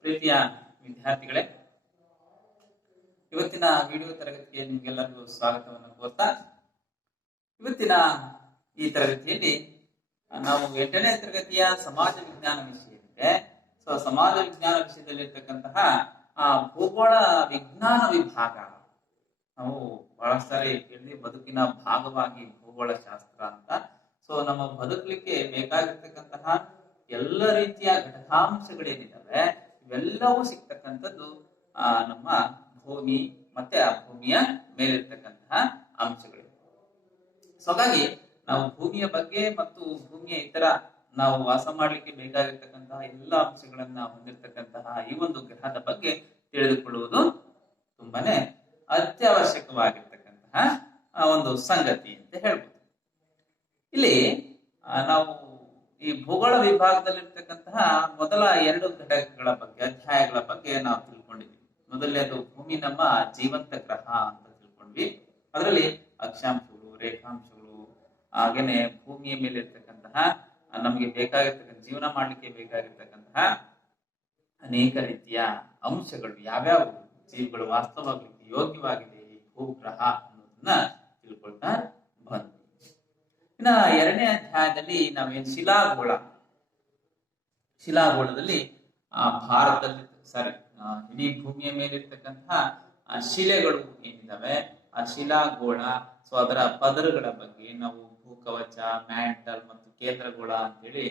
ಪ್ರೀತಿಯ ವಿದ್ಯಾರ್ಥಿಗಳೇ, ಇವತ್ತಿನ ವಿಡಿಯೋ ತರಗತಿಗೆ ನಿಮ್ಗೆಲ್ಲರಿಗೂ ಸ್ವಾಗತವನ್ನು ಕೋರ್ತಾ, ಇವತ್ತಿನ ಈ ತರಗತಿಯಲ್ಲಿ ನಾವು 8ನೇ ತರಗತಿಯ ಸಮಾಜ ವಿಜ್ಞಾನ ವಿಷಯವಿದೆ. ಸಮಾಜ ವಿಜ್ಞಾನ ವಿಷಯದಲ್ಲಿರ್ತಕ್ಕಂತಹ ಭೂಗೋಳ ವಿಜ್ಞಾನ ವಿಭಾಗ ನಾವು ಬಹಳಷ್ಟು ಸಾರಿ ಕೇಳಿದ್ವಿ, ಬದುಕಿನ ಭಾಗವಾಗಿ ಭೂಗೋಳ ಶಾಸ್ತ್ರ ಅಂತ. ನಮ್ಮ ಬದುಕಲಿಕ್ಕೆ ಬೇಕಾಗಿರ್ತಕ್ಕಂತಹ ಎಲ್ಲ ರೀತಿಯ ಘಟಕಾಂಶಗಳೇನಿದ್ದಾವೆ ಇವೆಲ್ಲವೂ ಸಿಗ್ತಕ್ಕಂಥದ್ದು ನಮ್ಮ ಭೂಮಿ ಮತ್ತೆ ಆ ಭೂಮಿಯ ಮೇಲಿರ್ತಕ್ಕಂತಹ ಅಂಶಗಳು. ಹಾಗಾಗಿ ನಾವು ಭೂಮಿಯ ಬಗ್ಗೆ ಮತ್ತು ಭೂಮಿಯ ಇತರ ನಾವು ವಾಸ ಮಾಡ್ಲಿಕ್ಕೆ ಬೇಕಾಗಿರ್ತಕ್ಕಂತಹ ಎಲ್ಲ ಅಂಶಗಳನ್ನ ಹೊಂದಿರತಕ್ಕಂತಹ ಈ ಒಂದು ಗ್ರಹದ ಬಗ್ಗೆ ತಿಳಿದುಕೊಳ್ಳುವುದು ತುಂಬಾನೇ ಅತ್ಯವಶ್ಯಕವಾಗಿರ್ತಕ್ಕಂತಹ ಒಂದು ಸಂಗತಿ ಅಂತ ಹೇಳ್ಬೋದು. ಇಲ್ಲಿ ನಾವು ಈ ಭೂಗೋಳ ವಿಭಾಗದಲ್ಲಿರ್ತಕ್ಕಂತಹ ಮೊದಲ 2 ಘಟಕಗಳ ಬಗ್ಗೆ, ಅಧ್ಯಾಯಗಳ ಬಗ್ಗೆ ನಾವು ತಿಳ್ಕೊಂಡಿದ್ವಿ. ಮೊದಲನೇದು ಭೂಮಿ ನಮ್ಮ ಜೀವಂತ ಗ್ರಹ ಅಂತ ತಿಳ್ಕೊಂಡ್ವಿ. ಅದರಲ್ಲಿ ಅಕ್ಷಾಂಶಗಳು, ರೇಖಾಂಶಗಳು, ಹಾಗೇನೆ ಭೂಮಿಯ ಮೇಲೆ ಇರ್ತಕ್ಕಂತಹ ನಮಗೆ ಬೇಕಾಗಿರ್ತಕ್ಕಂಥ ಜೀವನ ಮಾಡ್ಲಿಕ್ಕೆ ಬೇಕಾಗಿರ್ತಕ್ಕಂತಹ ಅನೇಕ ರೀತಿಯ ಅಂಶಗಳು, ಯಾವ್ಯಾವ ಜೀವಿಗಳು ವಾಸ್ತವವಾಗಲಿಕ್ಕೆ ಯೋಗ್ಯವಾಗಿದೆ ಈ ಭೂಗ್ರಹ ಅನ್ನೋದನ್ನ ತಿಳ್ಕೊಳ್ತಾ ಬಂದ್ವಿ. ಇನ್ನ 2ನೇ ಅಧ್ಯಾಯದಲ್ಲಿ ನಾವೇನು ಶಿಲಾಗೋಳದಲ್ಲಿ ಭಾರತದಲ್ಲಿ ಇಡೀ ಭೂಮಿಯ ಮೇಲಿರ್ತಕ್ಕಂತಹ ಶಿಲೆಗಳು ಏನಿದಾವೆ ಆ ಶಿಲಾಗೋಳ, ಅದರ ಪದರಗಳ ಬಗ್ಗೆ ನಾವು ಭೂಕವಚ, ಮ್ಯಾಂಟಲ್ ಮತ್ತು ಕೇಂದ್ರಗೋಳ ಅಂತೇಳಿ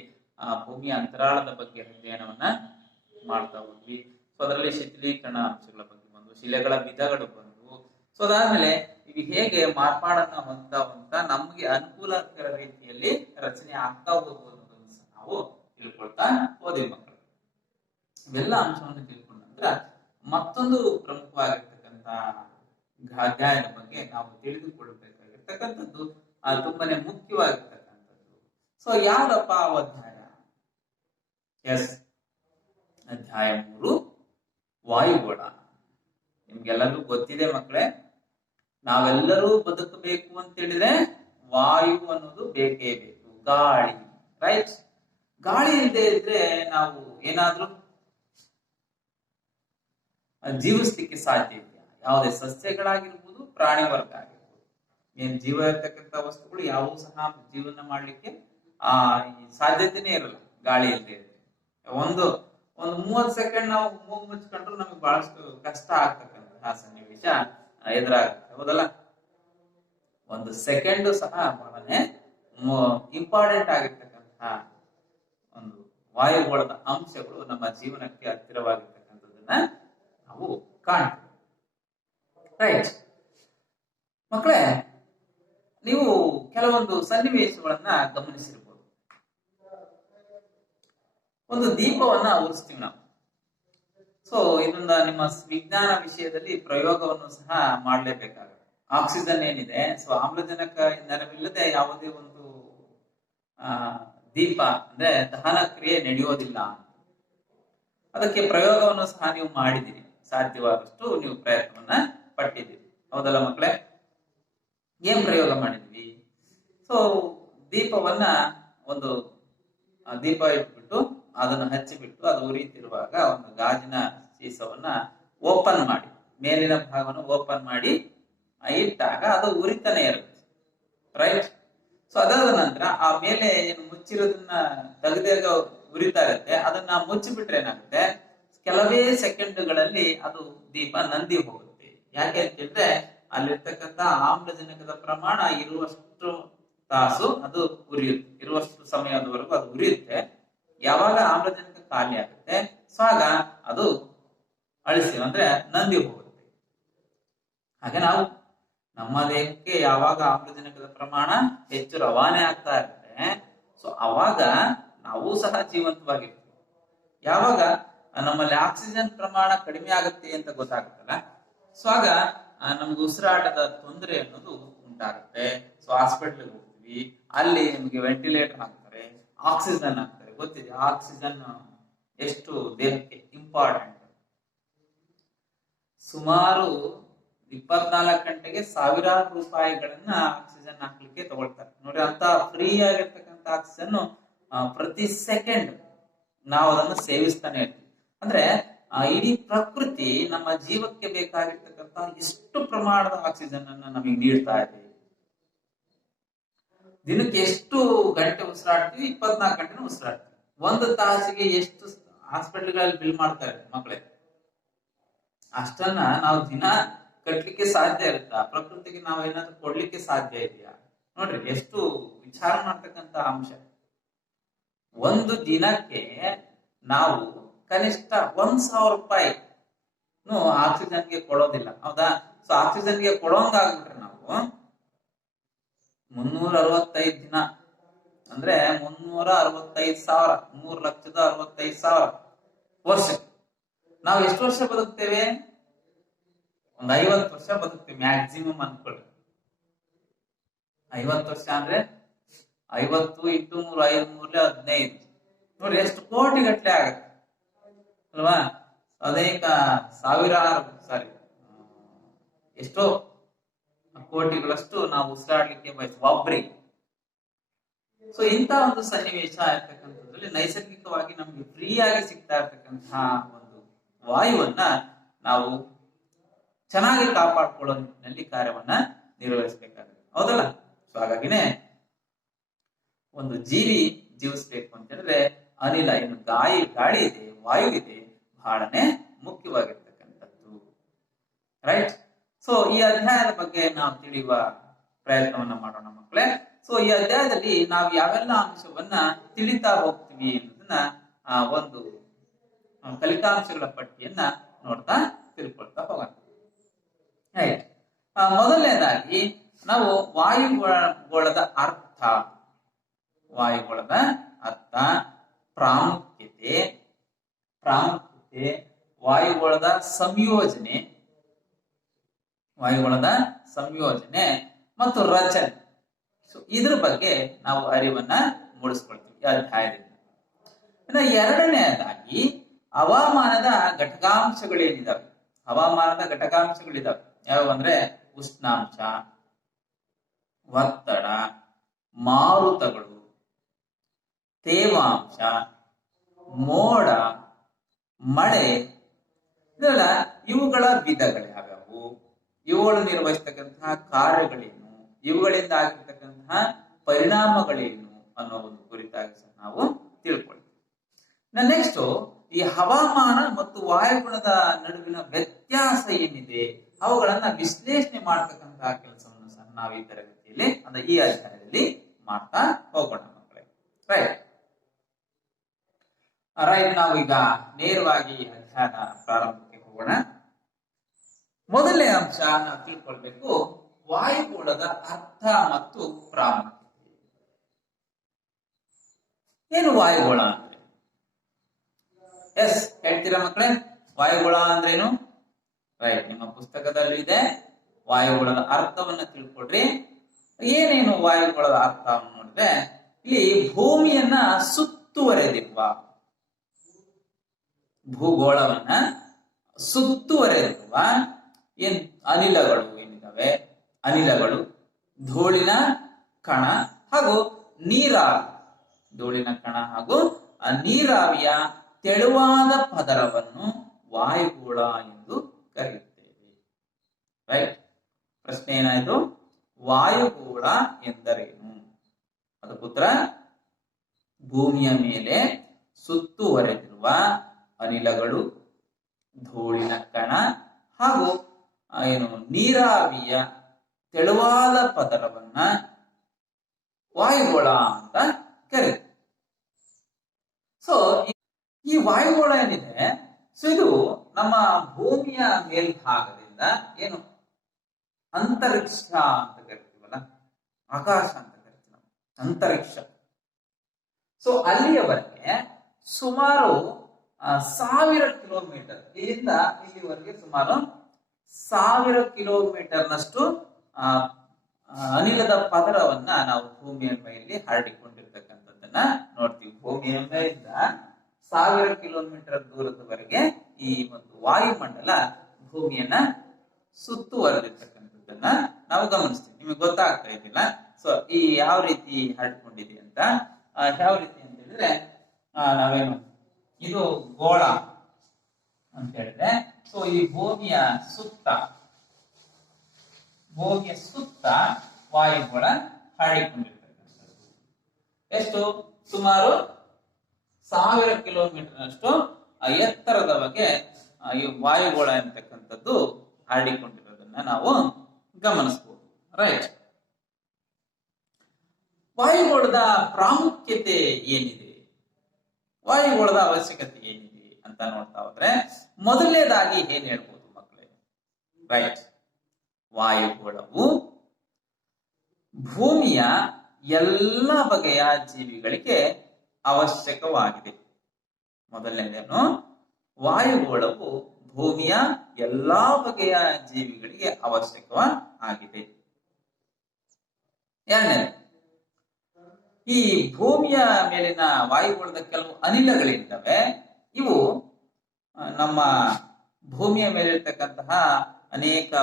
ಭೂಮಿಯ ಅಂತರಾಳದ ಬಗ್ಗೆ ಅಧ್ಯಯನವನ್ನ ಮಾಡ್ತಾ ಹೋದ್ವಿ. ಅದರಲ್ಲಿ ಶಿಥಿಲೀಕರಣ ಅಂಶಗಳ ಬಗ್ಗೆ ಬಂದು, ಶಿಲೆಗಳ ವಿಧಗಳು ಬಂದು, ಅದಾದ್ಮೇಲೆ ಇವು ಹೇಗೆ ಮಾರ್ಪಾಡನ್ನ ಹೊಂದ್ತಾ ನಮ್ಗೆ ಅನುಕೂಲಕರ ರೀತಿಯಲ್ಲಿ ರಚನೆ ಆಗ್ತಾ ಹೋಗುವುದು ಅನ್ನೋದನ್ನು ಸಹ ನಾವು ತಿಳ್ಕೊಳ್ತಾ ಹೋದ್ವಿ ಮಕ್ಕಳು. ಇವೆಲ್ಲ ಅಂಶವನ್ನು ತಿಳ್ಕೊಂಡ ನಂತರ ಮತ್ತೊಂದು ಪ್ರಮುಖವಾಗಿರ್ತಕ್ಕಂಥ ಅಧ್ಯಾಯದ ಬಗ್ಗೆ ನಾವು ತಿಳಿದುಕೊಳ್ಳಬೇಕಾಗಿರ್ತಕ್ಕಂಥದ್ದು ತುಂಬಾನೇ ಮುಖ್ಯವಾಗಿರ್ತಕ್ಕಂಥದ್ದು. ಯಾವ್ದಪ್ಪ ಅಧ್ಯಾಯ? ಅಧ್ಯಾಯ 3 ವಾಯುಗೋಳ. ನಿಮ್ಗೆಲ್ಲರಿಗೂ ಗೊತ್ತಿದೆ ಮಕ್ಕಳೇ, ನಾವೆಲ್ಲರೂ ಬದುಕಬೇಕು ಅಂತ ಹೇಳಿದ್ರೆ ವಾಯು ಅನ್ನೋದು ಬೇಕೇ ಬೇಕು, ಗಾಳಿ. ರೈಟ್? ಗಾಳಿ ಇಲ್ಲದೆ ಇದ್ರೆ ನಾವು ಏನಾದ್ರೂ ಜೀವಿಸ್ಲಿಕ್ಕೆ ಸಾಧ್ಯ ಇದೆಯಾ? ಯಾವುದೇ ಸಸ್ಯಗಳಾಗಿರ್ಬೋದು, ಪ್ರಾಣಿ ವರ್ಗ ಆಗಿರ್ಬೋದು, ಏನ್ ಜೀವ ಇರ್ತಕ್ಕಂಥ ವಸ್ತುಗಳು ಯಾವುವು ಸಹ ಜೀವನ ಮಾಡ್ಲಿಕ್ಕೆ ಸಾಧ್ಯತೆನೇ ಇರಲ್ಲ ಗಾಳಿ ಇಲ್ಲದೆ ಇದ್ರೆ. ಒಂದು 30 ಸೆಕೆಂಡ್ ನಾವು ಮೂಗು ಮುಚ್ಕೊಂಡ್ರು ನಮಗೆ ಬಹಳಷ್ಟು ಕಷ್ಟ ಆಗ್ತಕ್ಕಂತಹ ಸನ್ನಿವೇಶ ಎದುರಾಗುತ್ತೆ, ಹೌದಲ್ಲ? 1 ಸೆಕೆಂಡ್ ಸಹ ಬಹಳನೇ ಇಂಪಾರ್ಟೆಂಟ್ ಆಗಿರ್ತಕ್ಕಂತಹ ಒಂದು ವಾಯುಗೋಳದ ಅಂಶಗಳು ನಮ್ಮ ಜೀವನಕ್ಕೆ ಹತ್ತಿರವಾಗಿರ್ತಕ್ಕಂಥದ್ದನ್ನ ನಾವು ಕಾಣ್ತೀವಿ. ರೈಟ್ ಮಕ್ಕಳೇ, ನೀವು ಕೆಲವೊಂದು ಸನ್ನಿವೇಶಗಳನ್ನ ಗಮನಿಸಿರ್ಬೋದು. ಒಂದು ದೀಪವನ್ನ ಉರಿಸ್ತೀವಿ ನಾವು. ಇದರಿಂದ ನಿಮ್ಮ ವಿಜ್ಞಾನ ವಿಷಯದಲ್ಲಿ ಪ್ರಯೋಗವನ್ನು ಸಹ ಮಾಡಲೇಬೇಕಾಗುತ್ತೆ. ಆಕ್ಸಿಜನ್ ಏನಿದೆ, ಆಮ್ಲಜನಕ ನೆರವಿಲ್ಲದೆ ಯಾವುದೇ ಒಂದು ದೀಪ ಅಂದ್ರೆ ದಹನ ಕ್ರಿಯೆ ನಡೆಯೋದಿಲ್ಲ. ಅದಕ್ಕೆ ಪ್ರಯೋಗವನ್ನು ಸಹ ನೀವು ಮಾಡಿದಿರಿ, ಸಾಧ್ಯವಾದಷ್ಟು ನೀವು ಪ್ರಯತ್ನವನ್ನ ಪಟ್ಟಿದ್ದೀರಿ, ಹೌದಲ್ಲ ಮಕ್ಕಳೇ? ಏನ್ ಪ್ರಯೋಗ ಮಾಡಿದ್ವಿ? ದೀಪವನ್ನ ಒಂದು ದೀಪ ಇಟ್ಬಿಟ್ಟು ಅದನ್ನು ಹಚ್ಚಿಬಿಟ್ಟು ಅದು ಉರಿತಿರುವಾಗ ಒಂದು ಗಾಜಿನ ಸೀಸವನ್ನ ಓಪನ್ ಮಾಡಿ, ಮೇಲಿನ ಭಾಗವನ್ನು ಓಪನ್ ಮಾಡಿ ಇಟ್ಟಾಗ ಅದು ಉರಿತಾನೆ ಇರುತ್ತೆ. ರೈಟ್? ಅದಾದ ನಂತರ ಆ ಮೇಲೆ ಏನು ಮುಚ್ಚಿರೋದನ್ನ ತೆಗೆದಾಗ ಉರಿತಾ ಇರುತ್ತೆ, ಅದನ್ನ ಮುಚ್ಚಿಬಿಟ್ರೆ ಏನಾಗುತ್ತೆ, ಕೆಲವೇ ಸೆಕೆಂಡ್ಗಳಲ್ಲಿ ಅದು ದೀಪ ನಂದಿ ಹೋಗುತ್ತೆ. ಯಾಕೆ ಅಂತ ಹೇಳಿದ್ರೆ ಅಲ್ಲಿರ್ತಕ್ಕಂಥ ಆಮ್ಲಜನಕದ ಪ್ರಮಾಣ ಇರುವಷ್ಟು ತಾಸು ಅದು ಉರಿಯುತ್ತೆ, ಇರುವಷ್ಟು ಸಮಯದವರೆಗೂ ಅದು ಉರಿಯುತ್ತೆ. ಯಾವಾಗ ಆಮ್ಲಜನಕ ಖಾಲಿ ಆಗುತ್ತೆ ಆಗ ಅದು ಅಳಿಸಿ ಅಂದ್ರೆ ನಂದಿ ಹೋಗುತ್ತೆ. ಹಾಗೆ ನಾವು ನಮ್ಮ ದೇಹಕ್ಕೆ ಯಾವಾಗ ಆಮ್ಲಜನಕದ ಪ್ರಮಾಣ ಹೆಚ್ಚು ರವಾನೆ ಆಗ್ತಾ ಇರುತ್ತೆ, ಅವಾಗ ನಾವು ಸಹ ಜೀವಂತವಾಗಿರ್ತೀವಿ. ಯಾವಾಗ ನಮ್ಮಲ್ಲಿ ಆಕ್ಸಿಜನ್ ಪ್ರಮಾಣ ಕಡಿಮೆ ಆಗುತ್ತೆ ಅಂತ ಗೊತ್ತಾಗುತ್ತಲ್ಲ, ಆಗ ನಮ್ಗೆ ಉಸಿರಾಟದ ತೊಂದರೆ ಅನ್ನೋದು ಉಂಟಾಗುತ್ತೆ. ಹಾಸ್ಪಿಟಲ್ ಹೋಗ್ತೀವಿ, ಅಲ್ಲಿ ನಿಮ್ಗೆ ವೆಂಟಿಲೇಟರ್ ಹಾಕ್ತಾರೆ, ಆಕ್ಸಿಜನ್ ಹಾಕ್ತಾರೆ. ಗೊತ್ತಿದೆ ಆಕ್ಸಿಜನ್ ಎಷ್ಟು ದೇಹಕ್ಕೆ ಇಂಪಾರ್ಟೆಂಟ್. ಸುಮಾರು 24 ಗಂಟೆಗೆ ಸಾವಿರಾರು ರೂಪಾಯಿಗಳನ್ನ ಆಕ್ಸಿಜನ್ ಹಾಕ್ಲಿಕ್ಕೆ ತಗೊಳ್ತಾರೆ ನೋಡಿ. ಅಂತ ಫ್ರೀ ಆಗಿರ್ತಕ್ಕಂಥ ಆಕ್ಸಿಜನ್ ಪ್ರತಿ ಸೆಕೆಂಡ್ ನಾವು ಅದನ್ನು ಸೇವಿಸ್ತಾನೆ ಇರ್ತೀವಿ. ಅಂದ್ರೆ ಇಡೀ ಪ್ರಕೃತಿ ನಮ್ಮ ಜೀವಕ್ಕೆ ಬೇಕಾಗಿರ್ತಕ್ಕಂಥ ಎಷ್ಟು ಪ್ರಮಾಣದ ಆಕ್ಸಿಜನ್ ಅನ್ನ ನಮಗೆ ನೀಡ್ತಾ ಇದೆ. ದಿನಕ್ಕೆ ಎಷ್ಟು ಗಂಟೆ ಉಸಿರಾಡ್ತೀವಿ? 24 ಗಂಟೆ ಉಸಿರಾಡ್ತೀವಿ. ಒಂದು ತಾಸಿಗೆ ಎಷ್ಟು ಹಾಸ್ಪಿಟಲ್ಗಳಲ್ಲಿ ಬಿಲ್ ಮಾಡ್ತಾರೆ ಮಕ್ಕಳೇ? ಅಷ್ಟನ್ನ ನಾವು ದಿನ ಕಟ್ಲಿಕ್ಕೆ ಸಾಧ್ಯ ಇರುತ್ತಾ? ಪ್ರಕೃತಿಗೆ ನಾವು ಏನಾದ್ರು ಕೊಡ್ಲಿಕ್ಕೆ ಸಾಧ್ಯ ಇದೆಯಾ? ನೋಡ್ರಿ ಎಷ್ಟು ವಿಚಾರ ಮಾಡ್ತಕ್ಕಂತ ಅಂಶ. ಒಂದು ದಿನಕ್ಕೆ ನಾವು ಕನಿಷ್ಠ 1,000 ರೂಪಾಯಿ ಆಕ್ಸಿಜನ್ಗೆ ಕೊಡೋದಿಲ್ಲ, ಹೌದಾ? ಸೊ ಆಕ್ಸಿಜನ್ಗೆ ಕೊಡೋಂಗಾಗ್ಬಿಟ್ರೆ ನಾವು 365 ದಿನ ಅಂದ್ರೆ 365,000, 3,65,000 ವರ್ಷ. ನಾವು ಎಷ್ಟು ವರ್ಷ ಬದುಕ್ತೇವೆ? ಒಂದು 50 ವರ್ಷ ಬದುಕ್ತೇವೆ ಮ್ಯಾಕ್ಸಿಮಮ್ ಅನ್ಕೊಳ್ಳಿ. 50 ವರ್ಷ ಅಂದ್ರೆ 50 ಇಂಟು 3 5 15 ನೋಡಿ ಎಷ್ಟು ಕೋಟಿ ಗಟ್ಟಲೆ ಆಗತ್ತೆ ಅಲ್ವಾ? ಅನೇಕ ಸಾವಿರಾರು ಎಷ್ಟೋ ಕೋಟಿಗಳಷ್ಟು ನಾವು ಉಸಿರಾಡ್ಲಿಕ್ಕೆ ಬಯಸುವ ಒಬ್ರಿಗೆ. ಸೊ ಇಂತ ಒಂದು ಸನ್ನಿವೇಶ ಇರ್ತಕ್ಕಂಥದ್ರಲ್ಲಿ ನೈಸರ್ಗಿಕವಾಗಿ ನಮ್ಗೆ ಫ್ರೀ ಆಗಿ ಸಿಗ್ತಾ ಇರ್ತಕ್ಕಂತಹ ಒಂದು ವಾಯುವನ್ನ ನಾವು ಚೆನ್ನಾಗಿ ಕಾಪಾಡ್ಕೊಳ್ಳೋ ನಿಟ್ಟಿನಲ್ಲಿ ಕಾರ್ಯವನ್ನ ನಿರ್ವಹಿಸಬೇಕಾಗುತ್ತೆ, ಹೌದಲ್ಲ? ಸೊ ಹಾಗಾಗಿನೇ ಒಂದು ಜೀವಿ ಜೀವಿಸ್ಬೇಕು ಅಂತ ಹೇಳಿದ್ರೆ ಅನಿಲ, ಇನ್ನು ಗಾಳಿ ಇದೆ, ವಾಯು ಇದೆ, ಬಹಳನೇ ಮುಖ್ಯವಾಗಿರ್ತಕ್ಕಂಥದ್ದು. ರೈಟ್. ಸೊ ಈ ಅಧ್ಯಾಯದ ಬಗ್ಗೆ ನಾವು ತಿಳಿಯುವ ಪ್ರಯತ್ನವನ್ನ ಮಾಡೋಣ ಮಕ್ಕಳೇ. ಸೊ ಈ ಅಧ್ಯಾಯದಲ್ಲಿ ನಾವು ಯಾವೆಲ್ಲ ಅಂಶವನ್ನ ತಿಳಿತಾ ಹೋಗ್ತೀವಿ ಅನ್ನೋದನ್ನ ಒಂದು ಫಲಿತಾಂಶಗಳ ಪಟ್ಟಿಯನ್ನ ನೋಡ್ತಾ ತಿಳ್ಕೊಳ್ತಾ ಹೋಗೋಣ. ರೈಟ್. ಮೊದಲನೇದಾಗಿ ನಾವು ವಾಯುಗೋಳದ ಅರ್ಥ, ಪ್ರಾಮುಖ್ಯತೆ, ವಾಯುಗೋಳದ ಸಂಯೋಜನೆ ಮತ್ತು ರಚನೆ. ಸೊ ಇದ್ರ ಬಗ್ಗೆ ನಾವು ಅರಿವನ್ನ ಮೂಡಿಸ್ಕೊಳ್ತೀವಿ ಈ ಅಧ್ಯಾಯದಿಂದ. ಇನ್ನು ಎರಡನೆಯದಾಗಿ ಹವಾಮಾನದ ಘಟಕಾಂಶಗಳೇನಿದಾವೆ, ಯಾವ ಅಂದ್ರೆ ಉಷ್ಣಾಂಶ, ಒತ್ತಡ, ಮಾರುತಗಳು, ತೇವಾಂಶ, ಮೋಡ, ಮಳೆ, ಇದೆಲ್ಲ ಇವುಗಳ ವಿಧಗಳು ಯಾವ್ಯಾವು, ಇವುಗಳು ನಿರ್ವಹಿಸ್ತಕ್ಕಂತಹ ಕಾರ್ಯಗಳೇನು, ಇವುಗಳಿಂದ ಆಗಿರ್ತಕ್ಕಂತಹ ಪರಿಣಾಮಗಳೇನು ಅನ್ನೋ ಒಂದು ಕುರಿತಾಗಿ ಸಹ ನಾವು ತಿಳ್ಕೊಳ್ತೀವಿ. ನೆಕ್ಸ್ಟ್ ಈ ಹವಾಮಾನ ಮತ್ತು ವಾಯುಗುಣದ ನಡುವಿನ ವ್ಯತ್ಯಾಸ ಏನಿದೆ ಅವುಗಳನ್ನ ವಿಶ್ಲೇಷಣೆ ಮಾಡ್ತಕ್ಕಂತಹ ಕೆಲಸವನ್ನು ಸಹ ನಾವು ಈ ತರಗತಿಯಲ್ಲಿ ಅಂದ್ರೆ ಈ ಅಧ್ಯಾಯದಲ್ಲಿ ಮಾಡ್ತಾ ಹೋಗೋಣ ಮಕ್ಕಳೇ. ರೈಟ್. ನಾವು ಈಗ ನೇರವಾಗಿ ಅಧ್ಯಾಯದ ಪ್ರಾರಂಭಕ್ಕೆ ಹೋಗೋಣ. ಮೊದಲನೇ ಅಂಶ ನಾವು ತಿಳ್ಕೊಳ್ಬೇಕು, ವಾಯುಗೋಳದ ಅರ್ಥ ಮತ್ತು ಪ್ರಾಮುಖ್ಯತೆ. ಏನು ವಾಯುಗೋಳ ಅಂದ್ರೆ? ಎಸ್ ಹೇಳ್ತೀರಾ ಮಕ್ಕಳೇ? ವಾಯುಗೋಳ ಅಂದ್ರೇನು? ರೈಟ್. ನಿಮ್ಮ ಪುಸ್ತಕದಲ್ಲಿ ಇದೆ. ವಾಯುಗೋಳದ ಅರ್ಥವನ್ನ ತಿಳ್ಕೊಡ್ರಿ. ಏನೇನು ವಾಯುಗೋಳದ ಅರ್ಥ ನೋಡಿದ್ರೆ, ಇಲ್ಲಿ ಭೂಮಿಯನ್ನ ಸುತ್ತುವರೆದಿರುವ, ಭೂಗೋಳವನ್ನ ಸುತ್ತುವರೆದಿರುವ ಅನಿಲಗಳು, ಧೂಳಿನ ಕಣ ಹಾಗೂ ನೀರಾವಿಯ ತೆಳುವಾದ ಪದರವನ್ನು ವಾಯುಗೋಳ ಎಂದು ಕರೆಯುತ್ತೇವೆ. ರೈಟ್. ಪ್ರಶ್ನೆ ಏನಾಯ್ತು? ವಾಯುಗೋಳ ಎಂದರೇನು? ಅದಕ್ಕೆ ಉತ್ತರ, ಭೂಮಿಯ ಮೇಲೆ ಸುತ್ತುವರೆದಿರುವ ಅನಿಲಗಳು, ಧೂಳಿನ ಕಣ ಹಾಗೂ ನೀರಾವಿಯ ತೆಳುವಾದ ಪದರವನ್ನ ವಾಯುಗೋಳ ಅಂತ ಕರೀತಾರೆ. ಸೊ ಈ ವಾಯುಗೋಳ ಏನಿದೆ, ಸೊ ಇದು ನಮ್ಮ ಭೂಮಿಯ ಮೇಲ್ಭಾಗದಿಂದ ಏನು ಅಂತರಿಕ್ಷ ಅಂತ ಕರಿತೀವಲ್ಲ, ಆಕಾಶ ಅಂತ ಕರಿತೀವಿ ನಾವು, ಅಂತರಿಕ್ಷ. ಸೊ ಅಲ್ಲಿಯವರೆಗೆ ಸುಮಾರು 1000 ಕಿಲೋಮೀಟರ್, ಇಲ್ಲಿಂದ ಇಲ್ಲಿವರೆಗೆ ಸುಮಾರು 1000 ಕಿಲೋಮೀಟರ್ನಷ್ಟು ಅನಿಲದ ಪದರವನ್ನ ನಾವು ಭೂಮಿಯ ಮೇಲೆ ಹರಡಿಕೊಂಡಿರ್ತಕ್ಕಂಥದ್ದನ್ನ ನೋಡ್ತೀವಿ. ಭೂಮಿಯ ಮೇಲಿಂದ 1000 ಕಿಲೋಮೀಟರ್ ದೂರದವರೆಗೆ ಈ ಒಂದು ವಾಯುಮಂಡಲ ಭೂಮಿಯನ್ನ ಸುತ್ತುವರೆದಿರ್ತಕ್ಕಂಥದ್ದನ್ನ ನಾವು ಗಮನಿಸ್ತೀವಿ. ನಿಮಗೆ ಗೊತ್ತಾಗ್ತಾ ಇದ್ದಿಲ್ಲ. ಸೊ ಈ ಯಾವ ರೀತಿ ಹರಡ್ಕೊಂಡಿದೆ ಅಂತ, ಯಾವ ರೀತಿ ಅಂತ ಹೇಳಿದ್ರೆ ನಾವೇನು ಇದು ಗೋಳ ಅಂತ ಹೇಳಿದ್ರೆ, ಸೊ ಈ ಭೂಮಿಯ ಸುತ್ತ ವಾಯುಗೋಳ ಹರಡಿಕೊಂಡಿರ್ತಕ್ಕಂಥದ್ದು. ಎಷ್ಟು? ಸುಮಾರು 1000 ಕಿಲೋಮೀಟರ್ನಷ್ಟು ಎತ್ತರದವರೆಗೆ ಈ ವಾಯುಗೋಳ ಅಂತಕ್ಕಂಥದ್ದು ಹರಡಿಕೊಂಡಿರೋದನ್ನ ನಾವು ಗಮನಿಸಬಹುದು. ರೈಟ್. ವಾಯುಗೋಳದ ಪ್ರಾಮುಖ್ಯತೆ ಏನಿದೆ, ವಾಯುಗೋಳದ ಅವಶ್ಯಕತೆ ಏನಿದೆ ಅಂತ ನೋಡ್ತಾ ಹೋದ್ರೆ, ಮೊದಲನೇದಾಗಿ ಏನ್ ಹೇಳ್ಬೋದು ಮಕ್ಕಳೇ? ರೈಟ್. ವಾಯುಗೋಳವು ಭೂಮಿಯ ಎಲ್ಲ ಬಗೆಯ ಜೀವಿಗಳಿಗೆ ಅವಶ್ಯಕವಾಗಿದೆ. ಮೊದಲನೇದೇನು? ವಾಯುಗೋಳವು ಭೂಮಿಯ ಎಲ್ಲಾ ಬಗೆಯ ಜೀವಿಗಳಿಗೆ ಅವಶ್ಯಕವಾಗಿದೆ. ಎರಡನೇದು, ಈ ಭೂಮಿಯ ಮೇಲಿನ ವಾಯುಗೋಳದ ಕೆಲವು ಅನಿಲಗಳಿರ್ತವೆ. ಇವು ನಮ್ಮ ಭೂಮಿಯ ಮೇಲಿರ್ತಕ್ಕಂತಹ ಅನೇಕ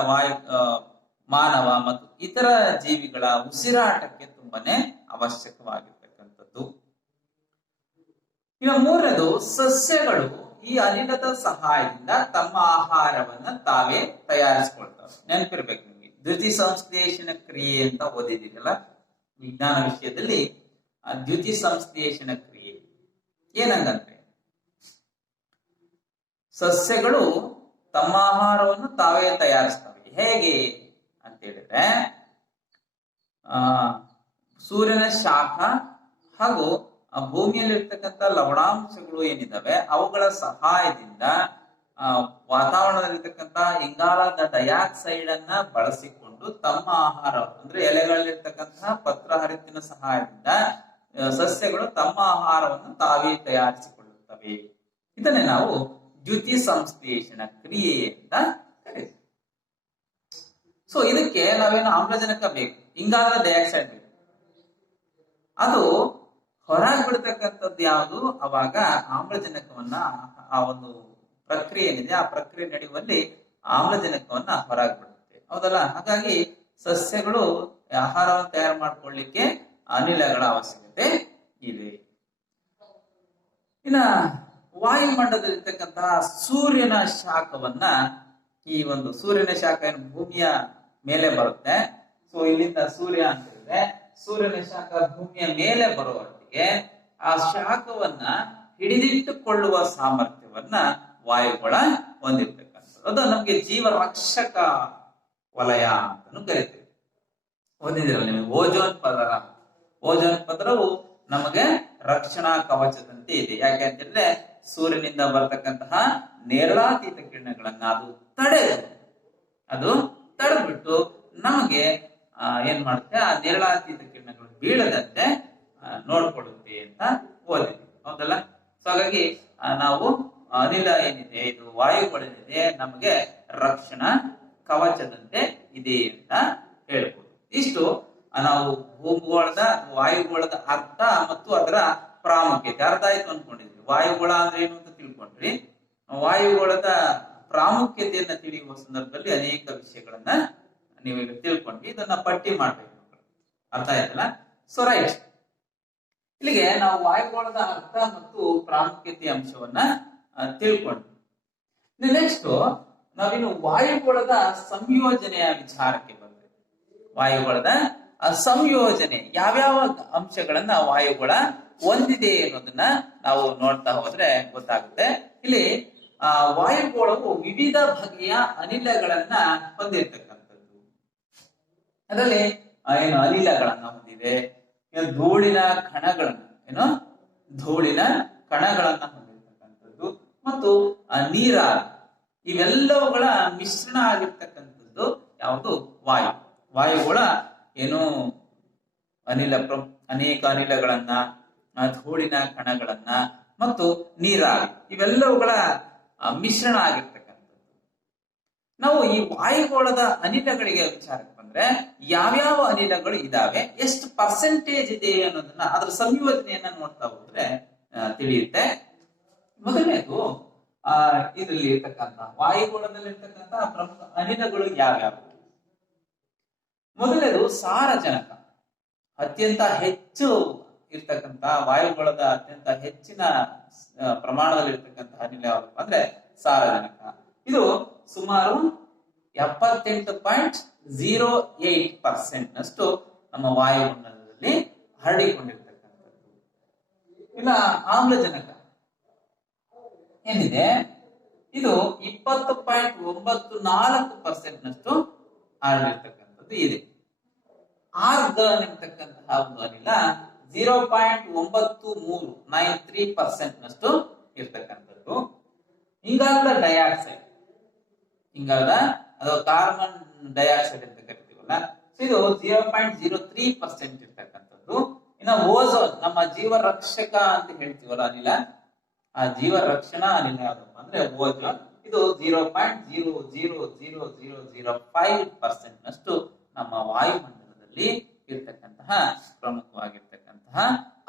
ಮಾನವ ಮತ್ತು ಇತರ ಜೀವಿಗಳ ಉಸಿರಾಟಕ್ಕೆ ತುಂಬಾನೇ ಅವಶ್ಯಕವಾಗಿರ್ತಕ್ಕಂಥದ್ದು. ಇನ್ನು ಮೂರನೇದು, ಸಸ್ಯಗಳು ಈ ಅನಿಲದ ಸಹಾಯದಿಂದ ತಮ್ಮ ಆಹಾರವನ್ನ ತಾವೇ ತಯಾರಿಸಿಕೊಳ್ತವೆ. ನೆನಪಿರ್ಬೇಕು ನಿಮಗೆ, ದ್ಯುತಿ ಸಂಶ್ಲೇಷಣ ಕ್ರಿಯೆ ಅಂತ ಓದಿದಿರಲ್ಲ ವಿಜ್ಞಾನ ವಿಷಯದಲ್ಲಿ. ದ್ಯುತಿ ಸಂಶ್ಲೇಷಣ ಕ್ರಿಯೆ ಏನಂಗಂದ್ರೆ, ಸಸ್ಯಗಳು ತಮ್ಮ ಆಹಾರವನ್ನು ತಾವೇ ತಯಾರಿಸ್ತವೆ. ಹೇಗೆ ಅಂತ ಹೇಳಿದ್ರೆ, ಸೂರ್ಯನ ಶಾಖ ಹಾಗೂ ಭೂಮಿಯಲ್ಲಿರ್ತಕ್ಕಂಥ ಲವಣಾಂಶಗಳು ಏನಿದಾವೆ ಅವುಗಳ ಸಹಾಯದಿಂದ ವಾತಾವರಣದಲ್ಲಿರ್ತಕ್ಕಂಥ ಇಂಗಾಲದ ಡೈಆಕ್ಸೈಡ್ ಅನ್ನ ಬಳಸಿಕೊಂಡು ತಮ್ಮ ಆಹಾರ ಅಂದ್ರೆ ಎಲೆಗಳಲ್ಲಿರ್ತಕ್ಕಂತಹ ಪತ್ರಹರಿತ್ತಿನ ಸಹಾಯದಿಂದ ಸಸ್ಯಗಳು ತಮ್ಮ ಆಹಾರವನ್ನು ತಾವೇ ತಯಾರಿಸಿಕೊಳ್ಳುತ್ತವೆ. ಇದನ್ನೇ ನಾವು ದ್ಯುತಿ ಸಂಶ್ಲೇಷಣ ಕ್ರಿಯೆ ಅಂತ ಕರೀತೀವಿ. ಸೊ ಇದಕ್ಕೆ ನಾವೇನು ಆಮ್ಲಜನಕ ಬೇಕು, ಇಂಗಾಲದ ಡೈಆಕ್ಸೈಡ್ ಬೇಕು. ಅದು ಹೊರಗೆ ಬಿಡ್ತಕ್ಕಂಥದ್ದು ಯಾವುದು? ಅವಾಗ ಆಮ್ಲಜನಕವನ್ನ, ಆ ಒಂದು ಪ್ರಕ್ರಿಯೆ ಏನಿದೆ ಆ ಪ್ರಕ್ರಿಯೆ ನಡೆಯುವಲ್ಲಿ ಆಮ್ಲಜನಕವನ್ನ ಹೊರಗೆ ಬಿಡುತ್ತೆ, ಹೌದಲ್ಲ? ಹಾಗಾಗಿ ಸಸ್ಯಗಳು ಆಹಾರವನ್ನು ತಯಾರು ಮಾಡ್ಕೊಳ್ಳಿಕ್ಕೆ ಅನಿಲಗಳ ಅವಶ್ಯಕತೆ ಇದೆ. ಇನ್ನ ವಾಯುಮಂಡಲದಲ್ಲಿರ್ತಕ್ಕಂತಹ ಸೂರ್ಯನ ಶಾಖವನ್ನ, ಈ ಒಂದು ಸೂರ್ಯನ ಶಾಖ ಏನು ಭೂಮಿಯ ಮೇಲೆ ಬರುತ್ತೆ. ಸೊ ಇಲ್ಲಿಂದ ಸೂರ್ಯ ಅಂತ ಹೇಳಿದ್ರೆ, ಸೂರ್ಯನ ಶಾಖ ಭೂಮಿಯ ಮೇಲೆ ಬರುವವರೆಗೆ ಆ ಶಾಖವನ್ನ ಹಿಡಿದಿಟ್ಟುಕೊಳ್ಳುವ ಸಾಮರ್ಥ್ಯವನ್ನ ವಾಯುಗೋಳ ಹೊಂದಿರ್ತಕ್ಕಂಥದ್ದು. ಅದು ನಮ್ಗೆ ಜೀವ ರಕ್ಷಕ ವಲಯ ಅಂತಾನು ಕರಿತೀವಿ. ಓದಿದಿರಲ್ಲ ನಿಮಗೆ, ಓಜೋನ್ ಪದರವು ನಮಗೆ ರಕ್ಷಣಾ ಕವಚದಂತೆ ಇದೆ. ಯಾಕೆ ಅಂತಂದ್ರೆ ಸೂರ್ಯನಿಂದ ಬರತಕ್ಕಂತಹ ನೇರಳಾತೀತ ಕಿರಣಗಳನ್ನ ಅದು ತಡೆದ್ಬಿಟ್ಟು ನಮಗೆ ಏನ್ ಮಾಡುತ್ತೆ, ಆ ನೇರಳಾತೀತ ಕಿರಣಗಳು ಬೀಳದಂತೆ ನೋಡ್ಕೊಳ್ಳುತ್ತೆ ಅಂತ ಓದಿದ್ವಿ, ಹೌದಲ್ಲ? ಸೊ ಹಾಗಾಗಿ ನಾವು ಅನಿಲ ಏನಿದೆ, ಇದು ವಾಯುಗಳೇನಿದೆ, ನಮಗೆ ರಕ್ಷಣಾ ಕವಚದಂತೆ ಇದೆ ಅಂತ ಹೇಳ್ಬೋದು. ಇಷ್ಟು ನಾವು ಭೂಗೋಳದ ವಾಯುಗೋಳದ ಅರ್ಥ ಮತ್ತು ಅದರ ಪ್ರಾಮುಖ್ಯತೆ. ಅರ್ಥ ಆಯ್ತು ಅನ್ಕೊಂಡಿದ್ವಿ. ವಾಯುಗೋಳ ಅಂದ್ರೆ ಏನು ಅಂತ ತಿಳ್ಕೊಂಡ್ರಿ. ವಾಯುಗೋಳದ ಪ್ರಾಮುಖ್ಯತೆಯನ್ನ ತಿಳಿಯುವ ಸಂದರ್ಭದಲ್ಲಿ ಅನೇಕ ವಿಷಯಗಳನ್ನ ನೀವೀಗ ತಿಳ್ಕೊಂಡ್ವಿ. ಇದನ್ನ ಪಟ್ಟಿ ಮಾಡ್ಬೇಕು, ಅರ್ಥ ಆಯ್ತಲ್ಲ? ಸೊ ರೈಟ್, ಇಲ್ಲಿಗೆ ನಾವು ವಾಯುಗೋಳದ ಅರ್ಥ ಮತ್ತು ಪ್ರಾಮುಖ್ಯತೆಯ ಅಂಶವನ್ನ ತಿಳ್ಕೊಂಡ್ವಿ. ನೆಕ್ಸ್ಟ್ ನಾವಿನ್ನು ವಾಯುಗೋಳದ ಸಂಯೋಜನೆಯ ವಿಚಾರಕ್ಕೆ ಬಂದ್ರೆ, ವಾಯುಗೋಳದ ಸಂಯೋಜನೆ ಯಾವ್ಯಾವ ಅಂಶಗಳನ್ನ ವಾಯುಗೋಳ ಹೊಂದಿದೆ ಅನ್ನೋದನ್ನ ನಾವು ನೋಡ್ತಾ ಹೋದ್ರೆ ಗೊತ್ತಾಗುತ್ತೆ. ಇಲ್ಲಿ ವಾಯುಗೋಳವು ವಿವಿಧ ಬಗೆಯ ಅನಿಲಗಳನ್ನ ಹೊಂದಿರತಕ್ಕಂಥದ್ದು. ಅದರಲ್ಲಿ ಏನು ಅನಿಲಗಳನ್ನ ಹೊಂದಿದೆ, ಧೂಳಿನ ಕಣಗಳನ್ನ ಹೊಂದಿರತಕ್ಕಂಥದ್ದು ಮತ್ತು ನೀರಾವಿ, ಇವೆಲ್ಲವುಗಳ ಮಿಶ್ರಣ ಆಗಿರ್ತಕ್ಕಂಥದ್ದು ಯಾವುದು? ವಾಯುಗೋಳ ಏನು ಅನೇಕ ಅನಿಲಗಳನ್ನ, ಧೂಳಿನ ಕಣಗಳನ್ನ ಮತ್ತು ನೀರಾವಿ ಇವೆಲ್ಲವುಗಳ ಮಿಶ್ರಣ ಆಗಿರ್ತಕ್ಕಂಥದ್ದು. ನಾವು ಈ ವಾಯುಗೋಳದ ಅನಿಲಗಳಿಗೆ ವಿಚಾರಕ್ಕೆ ಬಂದ್ರೆ, ಯಾವ್ಯಾವ ಅನಿಲಗಳು ಇದಾವೆ, ಎಷ್ಟು ಪರ್ಸೆಂಟೇಜ್ ಇದೆ ಅನ್ನೋದನ್ನ, ಅದರ ಸಂಯೋಜನೆಯನ್ನ ನೋಡ್ತಾ ಹೋದ್ರೆ ತಿಳಿಯುತ್ತೆ. ಮೊದಲನೇದು ಇದರಲ್ಲಿ ಇರ್ತಕ್ಕಂಥ ವಾಯುಗೋಳದಲ್ಲಿ ಇರ್ತಕ್ಕಂತಹ ಪ್ರಮುಖ ಅನಿಲಗಳು ಯಾವ್ಯಾವು? ಮೊದಲನೇದು ಸಾರಜನಕ. ಅತ್ಯಂತ ಹೆಚ್ಚು ಇರ್ತಕ್ಕಂಥ ವಾಯುಗೋಳದ ಅತ್ಯಂತ ಹೆಚ್ಚಿನ ಪ್ರಮಾಣದಲ್ಲಿ ಇರ್ತಕ್ಕಂತಹ ಅನಿಲ ಯಾವ್ದಪ್ಪ ಅಂದ್ರೆ ಸಾರಜನಕ. ಇದು ಸುಮಾರು 78.08% ನಷ್ಟು ನಮ್ಮ ವಾಯುಮಂಡಲದಲ್ಲಿ ಹರಡಿಕೊಂಡಿರ್ತಕ್ಕಂಥದ್ದು. ಇನ್ನ ಆಮ್ಲಜನಕ ಏನಿದೆ, ಇದು 20.94% ನಷ್ಟು ಹರಡಿರ್ತಕ್ಕಂಥದ್ದು ಇದೆ. ಆರ್ಗಾನ್ ಇರ್ತಕ್ಕಂತಹ ಒಂದು ಅನಿಲ 0.9393% ನಷ್ಟು ಇರ್ತಕ್ಕಂಥದ್ದು. ಇಂಗಾಲದ ಡೈಆಕ್ಸೈಡ್, ಇಂಗಾಲದ ಅಥವಾ ಕಾರ್ಬನ್ ಡೈಆಕ್ಸೈಡ್ ಅಂತ ಕರಿತೀವಲ್ಲ, ಇದು 0.03% ಇರ್ತಕ್ಕಂಥದ್ದು. ಇನ್ನು ಓಝೋನ್, ನಮ್ಮ ಜೀವರಕ್ಷಕ ಅಂತ ಹೇಳ್ತೀವಲ್ಲ ಅನಿಲ, ಆ ಜೀವರಕ್ಷಣಾ ಅನಿಲ ಯಾವ್ದಪ್ಪ ಅಂದ್ರೆ ಓಝೋನ್. ಇದು 0.00005% ನಷ್ಟು ನಮ್ಮ ವಾಯುಮಂಡಲದಲ್ಲಿ ಇರ್ತಕ್ಕಂತಹ ಪ್ರಮುಖವಾಗಿರ್ತಕ್ಕಂತಹ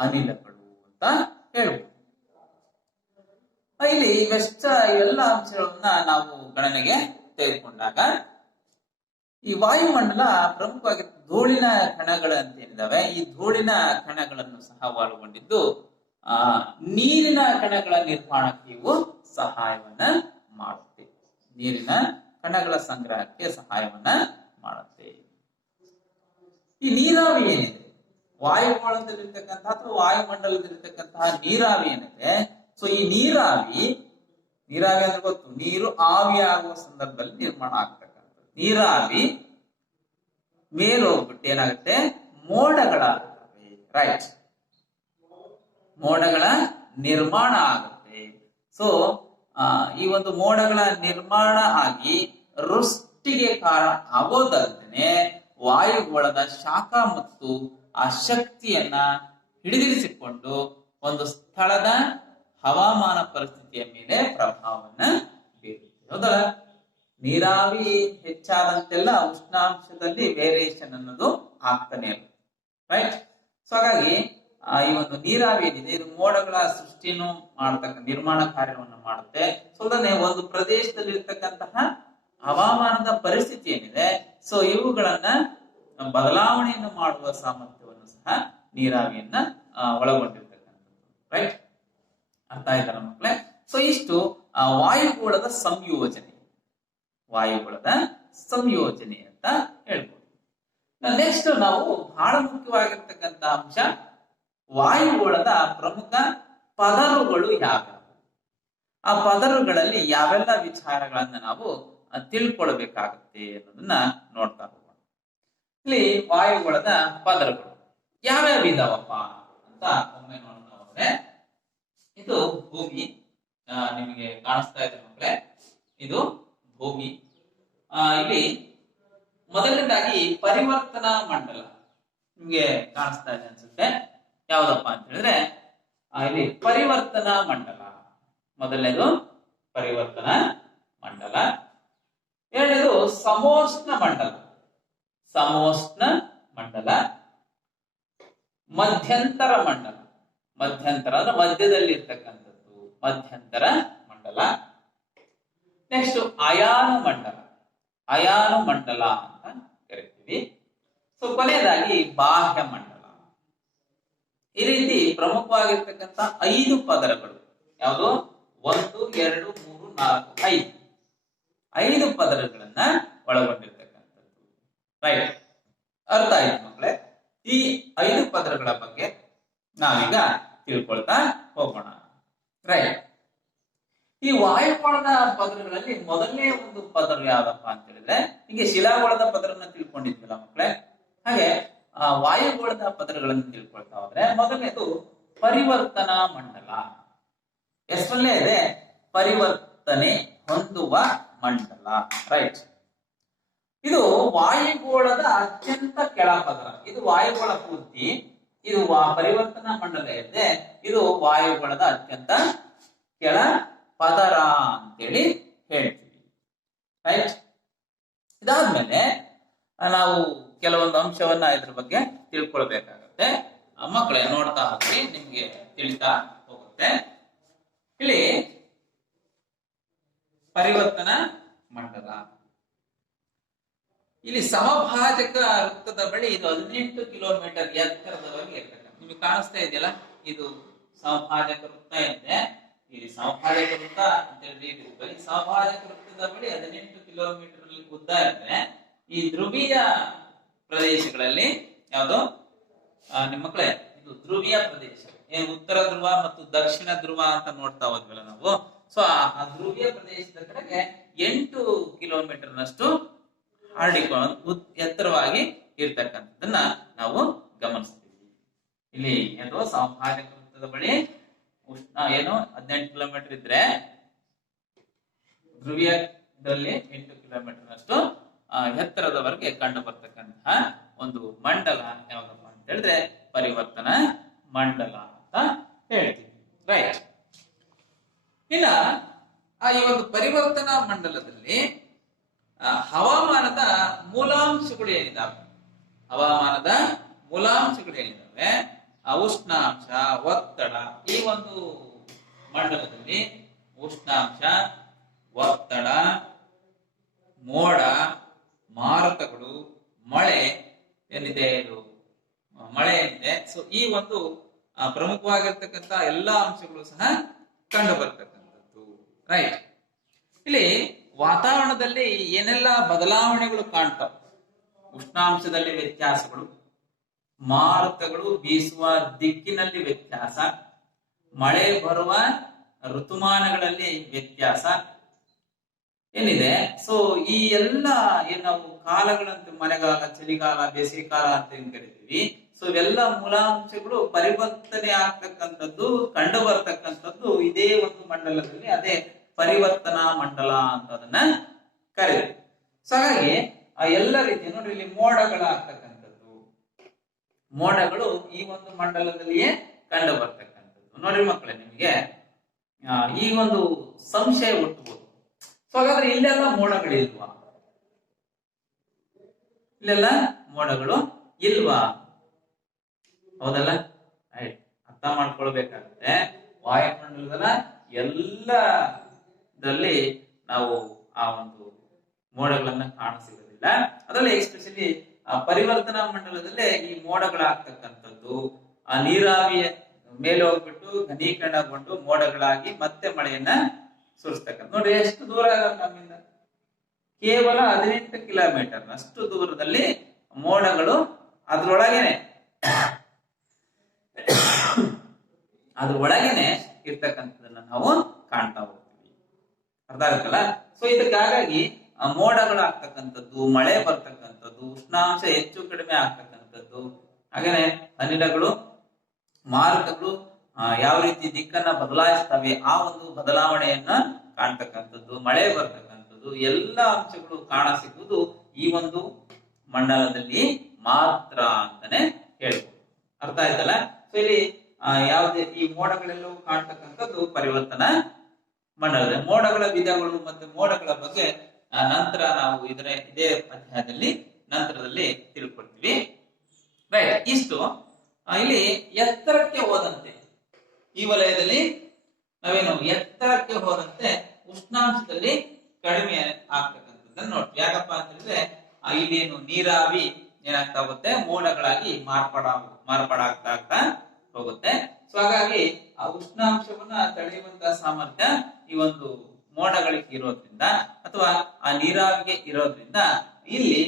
ಅನಿಲಗಳು ಅಂತ ಹೇಳ್ಬೋದು. ಇಲ್ಲಿ ಇವೆಲ್ಲ ಅಂಶಗಳನ್ನ ನಾವು ಗಣನೆಗೆ ತೆಗೆದುಕೊಂಡಾಗ ಈ ವಾಯುಮಂಡಲ ಪ್ರಮುಖವಾಗಿ ಧೂಳಿನ ಕಣಗಳು ಅಂತ ಏನಿದಾವೆ, ಈ ಧೂಳಿನ ಕಣಗಳನ್ನು ಸಹ ಒಳಗೊಂಡಿದ್ದು ನೀರಿನ ಕಣಗಳ ನಿರ್ಮಾಣಕ್ಕೆ ಇವು ಸಹಾಯವನ್ನ ಮಾಡುತ್ತೆ. ನೀರಿನ ಕಣಗಳ ಸಂಗ್ರಹಕ್ಕೆ ಸಹಾಯವನ್ನ ಮಾಡುತ್ತೆ. ಈ ನೀರಾವಿ ಏನಿದೆ, ವಾಯುಗೋಳದಲ್ಲಿರ್ತಕ್ಕಂತಹ ಅಥವಾ ವಾಯುಮಂಡಲದಲ್ಲಿರ್ತಕ್ಕಂತಹ ನೀರಾವಿ ಏನಿದೆ, ಸೊ ಈ ನೀರಾವಿ ಅಂದ್ರೆ ಗೊತ್ತು, ನೀರು ಆವಿಯಾಗುವ ಸಂದರ್ಭದಲ್ಲಿ ನಿರ್ಮಾಣ ಆಗ್ತಕ್ಕಂಥದ್ದು. ನೀರಾವಿ ಮೇಲೋಗ್ಬಿಟ್ಟು ಏನಾಗುತ್ತೆ, ಮೋಡಗಳಾಗುತ್ತವೆ. ರೈಟ್, ಮೋಡಗಳ ನಿರ್ಮಾಣ ಆಗುತ್ತೆ. ಸೊ ಈ ಒಂದು ಮೋಡಗಳ ನಿರ್ಮಾಣ ಆಗಿ ವೃಷ್ಟಿಗೆ ಕಾರಣ ಆಗೋದಲ್ಲದೆ ವಾಯುಗೋಳದ ಶಾಖ ಮತ್ತು ಆ ಶಕ್ತಿಯನ್ನ ಹಿಡಿದಿರಿಸಿಕೊಂಡು ಒಂದು ಸ್ಥಳದ ಹವಾಮಾನ ಪರಿಸ್ಥಿತಿಯ ಮೇಲೆ ಪ್ರಭಾವವನ್ನ ಬೀರುತ್ತೆ. ಹೌದಲ್ಲ? ನೀರಾವಿ ಹೆಚ್ಚಾದಂತೆಲ್ಲ ಉಷ್ಣಾಂಶದಲ್ಲಿ ವೇರಿಯೇಷನ್ ಅನ್ನೋದು ಆಗ್ತಾನೆ ಇರುತ್ತೆ. ರೈಟ್. ಸೊ ಹಾಗಾಗಿ ಈ ಒಂದು ನೀರಾವಿ ಏನಿದೆ, ಇದು ಮೋಡಗಳ ಸೃಷ್ಟಿಯನ್ನು ನಿರ್ಮಾಣ ಕಾರ್ಯವನ್ನು ಮಾಡುತ್ತೆ. ಸೊ ಅದನ್ನೇ ಒಂದು ಪ್ರದೇಶದಲ್ಲಿ ಇರ್ತಕ್ಕಂತಹ ಹವಾಮಾನದ ಪರಿಸ್ಥಿತಿ ಏನಿದೆ, ಸೊ ಇವುಗಳನ್ನ ಬದಲಾವಣೆಯನ್ನು ಮಾಡುವ ಸಾಮರ್ಥ್ಯವನ್ನು ಸಹ ನೀರಾವಿಯನ್ನ ಒಳಗೊಂಡಿರ್ತಕ್ಕಂಥದ್ದು. ರೈಟ್, ಅರ್ಥ ಆಯ್ತಲ್ಲ ಮಕ್ಕಳೇ? ಸೊ ಇಷ್ಟು ವಾಯುಗೋಳದ ಸಂಯೋಜನೆ, ವಾಯುಗೋಳದ ಸಂಯೋಜನೆ ಅಂತ ಹೇಳ್ಬೋದು. ನೆಕ್ಸ್ಟ್ ನಾವು ಬಹಳ ಮುಖ್ಯವಾಗಿರ್ತಕ್ಕಂಥ ಅಂಶ, ವಾಯುಗೋಳದ ಪ್ರಮುಖ ಪದರುಗಳು ಯಾವ್ಯಾವು, ಆ ಪದರುಗಳಲ್ಲಿ ಯಾವೆಲ್ಲ ವಿಚಾರಗಳನ್ನ ನಾವು ತಿಳ್ಕೊಳ್ಬೇಕಾಗುತ್ತೆ ಅನ್ನೋದನ್ನ ನೋಡ್ತಾ ಹೋಗೋಣ. ಇಲ್ಲಿ ವಾಯುಗೋಳದ ಪದರುಗಳು ಯಾವ್ಯಾವ ಇದಾವಪ್ಪ ಅಂತ ಒಮ್ಮೆ ನೋಡ್ತಾ ಹೋದ್ರೆ, ಇದು ಭೂಮಿ, ನಿಮಗೆ ಕಾಣಿಸ್ತಾ ಇದೆ ಮಕ್ಕಳೇ, ಇದು ಭೂಮಿ. ಇಲ್ಲಿ ಮೊದಲನೇದಾಗಿ ಪರಿವರ್ತನಾ ಮಂಡಲ ನಿಮ್ಗೆ ಕಾಣಿಸ್ತಾ ಇದೆ ಅನ್ಸುತ್ತೆ. ಯಾವ್ದಪ್ಪ ಅಂತ ಹೇಳಿದ್ರೆ ಇಲ್ಲಿ ಪರಿವರ್ತನಾ ಮಂಡಲ. ಮೊದಲನೇದು ಪರಿವರ್ತನಾ ಮಂಡಲ, ಎರಡನೇದು ಸಮೋಷ್ಣ ಮಂಡಲ, ಸಮೋಷ್ಣ ಮಂಡಲ, ಮಧ್ಯಂತರ ಮಂಡಲ, ಮಧ್ಯಂತರ ಅಂದ್ರೆ ಮಧ್ಯದಲ್ಲಿ ಇರ್ತಕ್ಕಂಥದ್ದು, ಮಧ್ಯಂತರ ಮಂಡಲ. ನೆಕ್ಸ್ಟ್ ಅಯಾನು ಮಂಡಲ, ಅಯಾನು ಮಂಡಲ ಅಂತ ಕರಿತೀವಿ. ಸೊ ಕೊನೆಯದಾಗಿ ಬಾಹ್ಯ ಮಂಡಲ. ಈ ರೀತಿ ಪ್ರಮುಖವಾಗಿರ್ತಕ್ಕಂಥ 5 ಪದರಗಳು, ಯಾವುದು 1 2 3 4 5 ಪದರಗಳನ್ನ ಒಳಗೊಂಡಿರ್ತಕ್ಕಂಥದ್ದು. ರೈಟ್, ಅರ್ಥ ಆಯ್ತು ಮಕ್ಕಳೇ? ಈ 5 ಪದರಗಳ ಬಗ್ಗೆ ನಾವೀಗ ತಿಳ್ಕೊಳ್ತಾ ಹೋಗೋಣ. ರೈಟ್, ಈ ವಾಯುಗೋಳದ ಪದರಗಳಲ್ಲಿ ಮೊದಲನೇ ಒಂದು ಪದರ ಯಾವ್ದಪ್ಪ ಅಂತ ಹೇಳಿದ್ರೆ, ಹೀಗೆ ಶಿಲಾಗೋಳದ ಪದರನ್ನ ತಿಳ್ಕೊಂಡಿದ್ವಿಲ್ಲ ಮಕ್ಕಳೇ, ಹಾಗೆ ವಾಯುಗೋಳದ ಪದರಗಳನ್ನು ತಿಳ್ಕೊಳ್ತಾ ಹೋದ್ರೆ ಮೊದಲನೇದು ಪರಿವರ್ತನಾ ಮಂಡಲ. ಎಷ್ಟರಲ್ಲೇ ಇದೆ? ಪರಿವರ್ತನೆ ಹೊಂದುವ ಮಂಡಲ. ರೈಟ್, ಇದು ವಾಯುಗೋಳದ ಅತ್ಯಂತ ಕೆಳಪದರ. ಇದು ವಾಯುಗೋಳ ಪೂರ್ತಿ, ಇದು ಪರಿವರ್ತನಾ ಮಂಡಲ ಇದೆ, ಇದು ವಾಯುಗೋಳದ ಅತ್ಯಂತ ಕೆಳ ಪದರ ಅಂತೇಳಿ ಹೇಳ್ತೀವಿ. ರೈಟ್, ಇದಾದ್ಮೇಲೆ ನಾವು ಕೆಲವೊಂದು ಅಂಶವನ್ನ ಇದ್ರ ಬಗ್ಗೆ ತಿಳ್ಕೊಳ್ಬೇಕಾಗತ್ತೆ. ಮಕ್ಕಳೇ ನೋಡ್ತಾ ಹೋಗಿ, ನಿಮ್ಗೆ ತಿಳಿತಾ ಹೋಗುತ್ತೆ. ಇಲ್ಲಿ ಪರಿವರ್ತನಾ ಮಂಡಲ. ಇಲ್ಲಿ ಸಮಭಾಜಕ ವೃತ್ತದ ಬಳಿ ಇದು 18 ಕಿಲೋಮೀಟರ್ ಎತ್ತರದವರೆಗೆ ಇರ್ತಕ್ಕಂಥ, ನಿಮಗೆ ಕಾಣಿಸ್ತಾ ಇದೆಯಲ್ಲ, ಇದು ಸಮಭಾಜಕ ವೃತ್ತ ಇದೆ. ಇಲ್ಲಿ ಸಮಭಾಜಕ ವೃತ್ತ ಅಂತ ಹೇಳಿ ಈ ಸಮಭಾಜಕ ವೃತ್ತದ ಬಳಿ 18 ಕಿಲೋಮೀಟರ್ ಉದ್ದ ಇದ್ರೆ, ಈ ಧ್ರುವೀಯ ಪ್ರದೇಶಗಳಲ್ಲಿ ಯಾವುದು ನಿಮ್ಮ ಮಕ್ಕಳೇ, ಇದು ಧ್ರುವೀಯ ಪ್ರದೇಶ, ಏನು ಉತ್ತರ ಧ್ರುವ ಮತ್ತು ದಕ್ಷಿಣ ಧ್ರುವ ಅಂತ ನೋಡ್ತಾ ಹೋದ್ವಲ್ಲ ನಾವು. ಸೊ ಆ ಧ್ರುವೀಯ ಪ್ರದೇಶದ ಕಡೆಗೆ 8 ಕಿಲೋಮೀಟರ್ ನಷ್ಟು ಹರಡಿಕೊಂಡು ಎತ್ತರವಾಗಿ ಇರ್ತಕ್ಕಂಥದ್ದನ್ನ ನಾವು ಗಮನಿಸ್ತೀವಿ. ಇಲ್ಲಿ ಏನು ಸಮಭಾಜಕ ವೃತ್ತದ ಬಳಿ ಉಷ್ಣ ಏನು 18 ಕಿಲೋಮೀಟರ್ ಇದ್ರೆ, ಧ್ರುವೀಯದಲ್ಲಿ 8 ಕಿಲೋಮೀಟರ್ ನಷ್ಟು ಎತ್ತರದವರೆಗೆ ಕಂಡು ಬರ್ತಕ್ಕಂತಹ ಒಂದು ಮಂಡಲ ಯಾವ್ದಪ್ಪ ಅಂತ ಹೇಳಿದ್ರೆ ಪರಿವರ್ತನಾ ಮಂಡಲ ಅಂತ ಹೇಳ್ತೀವಿ. ರೈಟ್. ಇನ್ನ ಈ ಒಂದು ಪರಿವರ್ತನಾ ಮಂಡಲದಲ್ಲಿ ಹವಾಮಾನದ ಮೂಲಾಂಶಗಳು ಏನಿದಾವೆ, ಹವಾಮಾನದ ಮೂಲಾಂಶಗಳು ಏನಿದಾವೆ, ಉಷ್ಣಾಂಶ, ಒತ್ತಡ, ಈ ಒಂದು ಮಂಡಲದಲ್ಲಿ ಉಷ್ಣಾಂಶ, ಒತ್ತಡ, ಮೋಡ, ಮಾರುತಗಳು, ಮಳೆ ಏನಿದೆ, ಇದು ಮಳೆ ಏನಿದೆ, ಸೊ ಈ ಒಂದು ಪ್ರಮುಖವಾಗಿರ್ತಕ್ಕಂಥ ಎಲ್ಲಾ ಅಂಶಗಳು ಸಹ ಕಂಡು ಬರ್ತಕ್ಕಂಥದ್ದು. ರೈಟ್. ಇಲ್ಲಿ ವಾತಾವರಣದಲ್ಲಿ ಏನೆಲ್ಲ ಬದಲಾವಣೆಗಳು ಕಾಣ್ತಾವೆ, ಉಷ್ಣಾಂಶದಲ್ಲಿ ವ್ಯತ್ಯಾಸಗಳು, ಮಾರುತಗಳು ಬೀಸುವ ದಿಕ್ಕಿನಲ್ಲಿ ವ್ಯತ್ಯಾಸ, ಮಳೆ ಬರುವ ಋತುಮಾನಗಳಲ್ಲಿ ವ್ಯತ್ಯಾಸ ಏನಿದೆ. ಸೊ ಈ ಎಲ್ಲ ಏನ್ ನಾವು ಕಾಲಗಳಂತ ಮಳೆಗಾಲ, ಚಳಿಗಾಲ, ಬೇಸಿಗೆ ಕಾಲ ಅಂತ ಏನ್ ಕರಿತೀವಿ, ಸೊ ಇವೆಲ್ಲ ಮೂಲಾಂಶಗಳು ಪರಿವರ್ತನೆ ಆಗ್ತಕ್ಕಂಥದ್ದು, ಕಂಡು ಬರ್ತಕ್ಕಂಥದ್ದು ಇದೇ ಒಂದು ಮಂಡಲದಲ್ಲಿ, ಅದೇ ಪರಿವರ್ತನಾ ಮಂಡಲ ಅಂತ ಅದನ್ನ ಕರೀತೀವಿ. ಸೊ ಹಾಗಾಗಿ ಆ ಎಲ್ಲ ರೀತಿ ನೋಡ್ರಿ, ಇಲ್ಲಿ ಮೋಡಗಳಾಗ್ತಕ್ಕಂಥದ್ದು, ಮೋಡಗಳು ಈ ಒಂದು ಮಂಡಲದಲ್ಲಿಯೇ ಕಂಡು ಬರ್ತಕ್ಕಂಥದ್ದು. ನೋಡ್ರಿ ಮಕ್ಕಳೇ, ನಿಮಗೆ ಈ ಒಂದು ಸಂಶಯ ಹುಟ್ಟಬಹುದು. ಸೊ ಹಾಗಾದ್ರೆ ಇಲ್ಲೆಲ್ಲ ಮೋಡಗಳಿಲ್ವಾ, ಇಲ್ಲೆಲ್ಲ ಮೋಡಗಳು ಇಲ್ವಾ? ಹೌದಲ್ಲ? ರೈಟ್. ಅರ್ಥ ಮಾಡ್ಕೊಳ್ಬೇಕಾಗುತ್ತೆ, ವಾಯುಮಂಡಲದ ಎಲ್ಲದಲ್ಲಿ ನಾವು ಆ ಒಂದು ಮೋಡಗಳನ್ನ ಕಾಣಸಿಗೋದಿಲ್ಲ. ಅದರಲ್ಲಿ ಎಸ್ಪೆಷಲಿ ಪರಿವರ್ತನಾ ಮಂಡಲದಲ್ಲೇ ಈ ಮೋಡಗಳಾಗ್ತಕ್ಕಂಥದ್ದು, ಆ ನೀರಾವಿಯ ಮೇಲೆ ಹೋಗ್ಬಿಟ್ಟು ಘನೀಕರಣಗೊಂಡು ಮೋಡಗಳಾಗಿ ಮತ್ತೆ ಮಳೆಯನ್ನ ಸುರಿಸ್ತಕ್ಕಂಥ. ನೋಡಿ ಎಷ್ಟು ದೂರ ನಮ್ಮಿಂದ, ಕೇವಲ 18 ಕಿಲೋಮೀಟರ್ ಅಷ್ಟು ದೂರದಲ್ಲಿ ಮೋಡಗಳು ಅದ್ರೊಳಗೇನೆ ಇರ್ತಕ್ಕಂಥದನ್ನ ನಾವು ಕಾಣ್ತಾ ಹೋಗ್ತೀವಿ. ಅರ್ಥ ಆಗುತ್ತಲ್ಲ? ಸೊ ಇದಕ್ಕಾಗಿ ಮೋಡಗಳಾಗ್ತಕ್ಕಂಥದ್ದು, ಮಳೆ ಬರ್ತಕ್ಕಂಥದ್ದು, ಉಷ್ಣಾಂಶ ಹೆಚ್ಚು ಕಡಿಮೆ ಆಗ್ತಕ್ಕಂಥದ್ದು, ಹಾಗೇನೆ ಅನಿಲಗಳು, ಮಾರುತಗಳು ಯಾವ ರೀತಿ ದಿಕ್ಕನ್ನ ಬದಲಾಯಿಸ್ತವೆ, ಆ ಒಂದು ಬದಲಾವಣೆಯನ್ನ ಕಾಣ್ತಕ್ಕಂಥದ್ದು, ಮಳೆ ಬರ್ತಕ್ಕಂಥದ್ದು, ಎಲ್ಲ ಅಂಶಗಳು ಕಾಣಸಿಗುವುದು ಈ ಒಂದು ಮಂಡಲದಲ್ಲಿ ಮಾತ್ರ ಅಂತಾನೆ ಹೇಳ್ಬೋದು. ಅರ್ಥ ಆಯ್ತಲ್ಲ? ಸೊ ಇಲ್ಲಿ ಯಾವುದೇ ಈ ಮೋಡಗಳೆಲ್ಲವೂ ಕಾಣ್ತಕ್ಕಂಥದ್ದು ಪರಿವರ್ತನಾ ಮಂಡಲದ ಮೋಡಗಳ ವಿಧಗಳು ಮತ್ತೆ ಮೋಡಗಳ ಬಗ್ಗೆ ನಂತರ ನಾವು ಇದೇ ಅಧ್ಯಾಯದಲ್ಲಿ ನಂತರದಲ್ಲಿ ತಿಳ್ಕೊಳ್ತೀವಿ. ರೈಟ್. ಇಷ್ಟು ಇಲ್ಲಿ ಎತ್ತರಕ್ಕೆ ಹೋದಂತೆ, ಈ ವಲಯದಲ್ಲಿ ನಾವೇನು ಎತ್ತರಕ್ಕೆ ಹೋದಂತೆ ಉಷ್ಣಾಂಶದಲ್ಲಿ ಕಡಿಮೆ ಆಗ್ತಕ್ಕಂಥದ್ದನ್ನು ನೋಡ್ತೀವಿ. ಯಾಕಪ್ಪ ಅಂತ ಹೇಳಿದ್ರೆ ಇಲ್ಲೇನು ನೀರಾವಿ ಏನಾಗ್ತಾ ಹೋಗುತ್ತೆ, ಮೋಡಗಳಾಗಿ ಮಾರ್ಪಾಡಾಗ್ತಾ ಹೋಗುತ್ತೆ. ಸೊ ಹಾಗಾಗಿ ಆ ಉಷ್ಣಾಂಶವನ್ನ ತಡೆಯುವಂತಹ ಸಾಮರ್ಥ್ಯ ಈ ಒಂದು ಮೋಡಗಳಿಗೆ ಇರೋದ್ರಿಂದ ಅಥವಾ ಆ ನೀರಾವಿಗೆ ಇರೋದ್ರಿಂದ ಇಲ್ಲಿ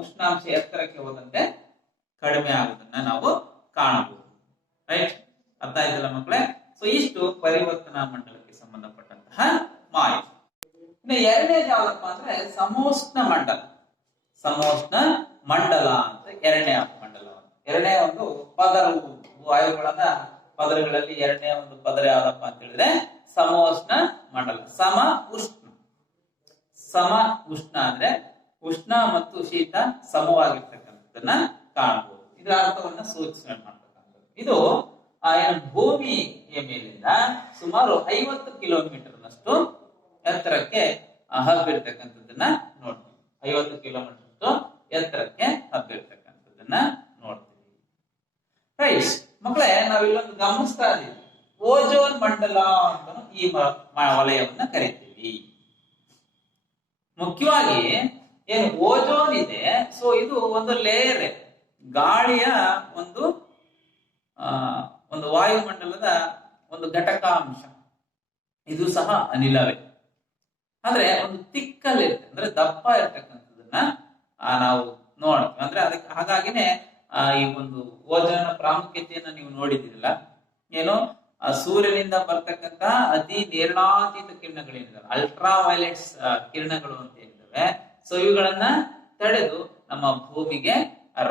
ಉಷ್ಣಾಂಶ ಎತ್ತರಕ್ಕೆ ಹೋದಂತೆ ಕಡಿಮೆ ಆಗುವುದನ್ನ ನಾವು ಕಾಣಬಹುದು. ರೈಟ್. ಅರ್ಥ ಆಯ್ತಲ್ಲ ಮಕ್ಕಳೇ? ಸೊ ಇಷ್ಟು ಪರಿವರ್ತನಾ ಮಂಡಲಕ್ಕೆ ಸಂಬಂಧಪಟ್ಟಂತಹ ಮಾಹಿತಿ. ಇನ್ನು ಎರಡನೇದು ಯಾವ್ದಪ್ಪ ಅಂದ್ರೆ ಸಮೋಷ್ಣ ಮಂಡಲ. ಸಮೋಷ್ಣ ಮಂಡಲ ಅಂತ ಎರಡನೇ ಮಂಡಲ. ಎರಡನೇ ಒಂದು ಪದರವು, ವಾಯುಗಳನ್ನ ಪದರಗಳಲ್ಲಿ ಎರಡನೇ ಒಂದು ಪದರ ಯಾವ್ದಪ್ಪ ಅಂತ ಹೇಳಿದ್ರೆ ಸಮೋಷ್ಣ ಮಂಡಲ. ಸಮ ಉಷ್ಣ ಅಂದ್ರೆ ಉಷ್ಣ ಮತ್ತು ಶೀತ ಸಮವಾಗಿರ್ತಕ್ಕಂಥದ್ದನ್ನ ಕಾಣಬಹುದು. ಇದರ ಅರ್ಥವನ್ನ ಸೂಚನೆ ಮಾಡ್ತಕ್ಕಂಥದ್ದು. ಇದು ಭೂಮಿಯ ಮೇಲಿಂದ ಸುಮಾರು 50 ಕಿಲೋಮೀಟರ್ ನಷ್ಟು ಎತ್ತರಕ್ಕೆ ಹಬ್ಬಿರ್ತಕ್ಕಂಥದ್ದನ್ನ ನೋಡ್ತೀವಿ. 50 ಕಿಲೋಮೀಟರ್ ಎತ್ತರಕ್ಕೆ ಹಬ್ಬಿರ್ತಕ್ಕಂಥದ್ದನ್ನ ನೋಡ್ತೀವಿ. ರೈಟ್ ಮಕ್ಕಳೇ, ನಾವಿಲ್ಲೊಂದು ಗಮನಿಸ್ತಾ ಇದ್ದೀವಿ, ಓಜೋನ್ ಮಂಡಲ ಅಂತ ಈ ವಲಯವನ್ನ ಕರಿತೀವಿ. ಮುಖ್ಯವಾಗಿ ಏನು ಓಜೋನ್ ಇದೆ, ಸೊ ಇದು ಒಂದು ಲೇಯರ್, ಗಾಳಿಯ ಒಂದು ಒಂದು ವಾಯುಮಂಡಲದ ಒಂದು ಘಟಕಾಂಶ. ಇದು ಸಹ ಅನಿಲವೇ, ಆದ್ರೆ ಒಂದು ತಿಕ್ಕಲ್ಲಿ ಇರುತ್ತೆ, ಅಂದ್ರೆ ದಪ್ಪ ಇರ್ತಕ್ಕಂಥದನ್ನ ನಾವು ನೋಡ್ತೀವಿ. ಅಂದ್ರೆ ಅದಕ್ಕೆ ಹಾಗಾಗಿನೇ ಈ ಒಂದು ಓಜೋನ್ ಪ್ರಾಮುಖ್ಯತೆಯನ್ನ ನೀವು ನೋಡಿದಿರಲ್ಲ, ಏನು ಸೂರ್ಯನಿಂದ ಬರ್ತಕ್ಕಂತ ಅತಿ ನೇರಳಾತೀತ ಕಿರಣಗಳೇನಿದಾವೆ, ಅಲ್ಟ್ರಾ ವೈಲೆಟ್ಸ್ ಕಿರಣಗಳು ಅಂತ ಏನಿದಾವೆ, ಸೊ ಇವುಗಳನ್ನ ತಡೆದು ನಮ್ಮ ಭೂಮಿಗೆ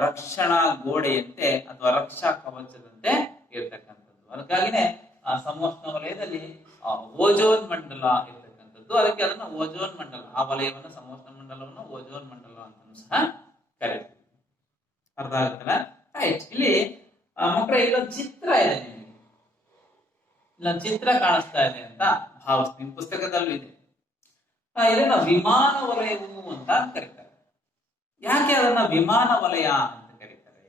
ರಕ್ಷಣಾ ಗೋಡೆಯಂತೆ ಅಥವಾ ರಕ್ಷಾ ಕವಚದಂತೆ ಇರ್ತಕ್ಕಂಥದ್ದು. ಅದಕ್ಕಾಗಿನೇ ಆ ಸಮೋಷ್ಣ ವಲಯದಲ್ಲಿ ಓಜೋನ್ ಮಂಡಲ ಇರ್ತಕ್ಕಂಥದ್ದು. ಅದಕ್ಕೆ ಅದನ್ನ ಓಜೋನ್ ಮಂಡಲ, ಆ ವಲಯವನ್ನು ಸಮೋಷ್ಣ ಮಂಡಲವನ್ನು ಓಜೋನ್ ಮಂಡಲ ಅಂತ ಸಹ ಕರೀತೀವಿ. ಅರ್ಥ ಆಗುತ್ತಲ್ಲ? ರೈಟ್. ಇಲ್ಲಿ ಮಕ್ಕಳೇ ಇಲ್ಲೊಂದು ಚಿತ್ರ ಇದೆ, ನಿಮಗೆ ಇಲ್ಲೊಂದು ಚಿತ್ರ ಕಾಣಿಸ್ತಾ ಇದೆ ಅಂತ ಭಾವಿಸ್ತೀನಿ, ನಿಮ್ ಪುಸ್ತಕದಲ್ಲೂ ಇದೆ. ಇದನ್ನ ವಿಮಾನ ವಲಯವು ಅಂತ ಕರೀತಾರೆ. ಯಾಕೆ ಅದನ್ನ ವಿಮಾನ ವಲಯ ಅಂತ ಕರೀತಾರೆ?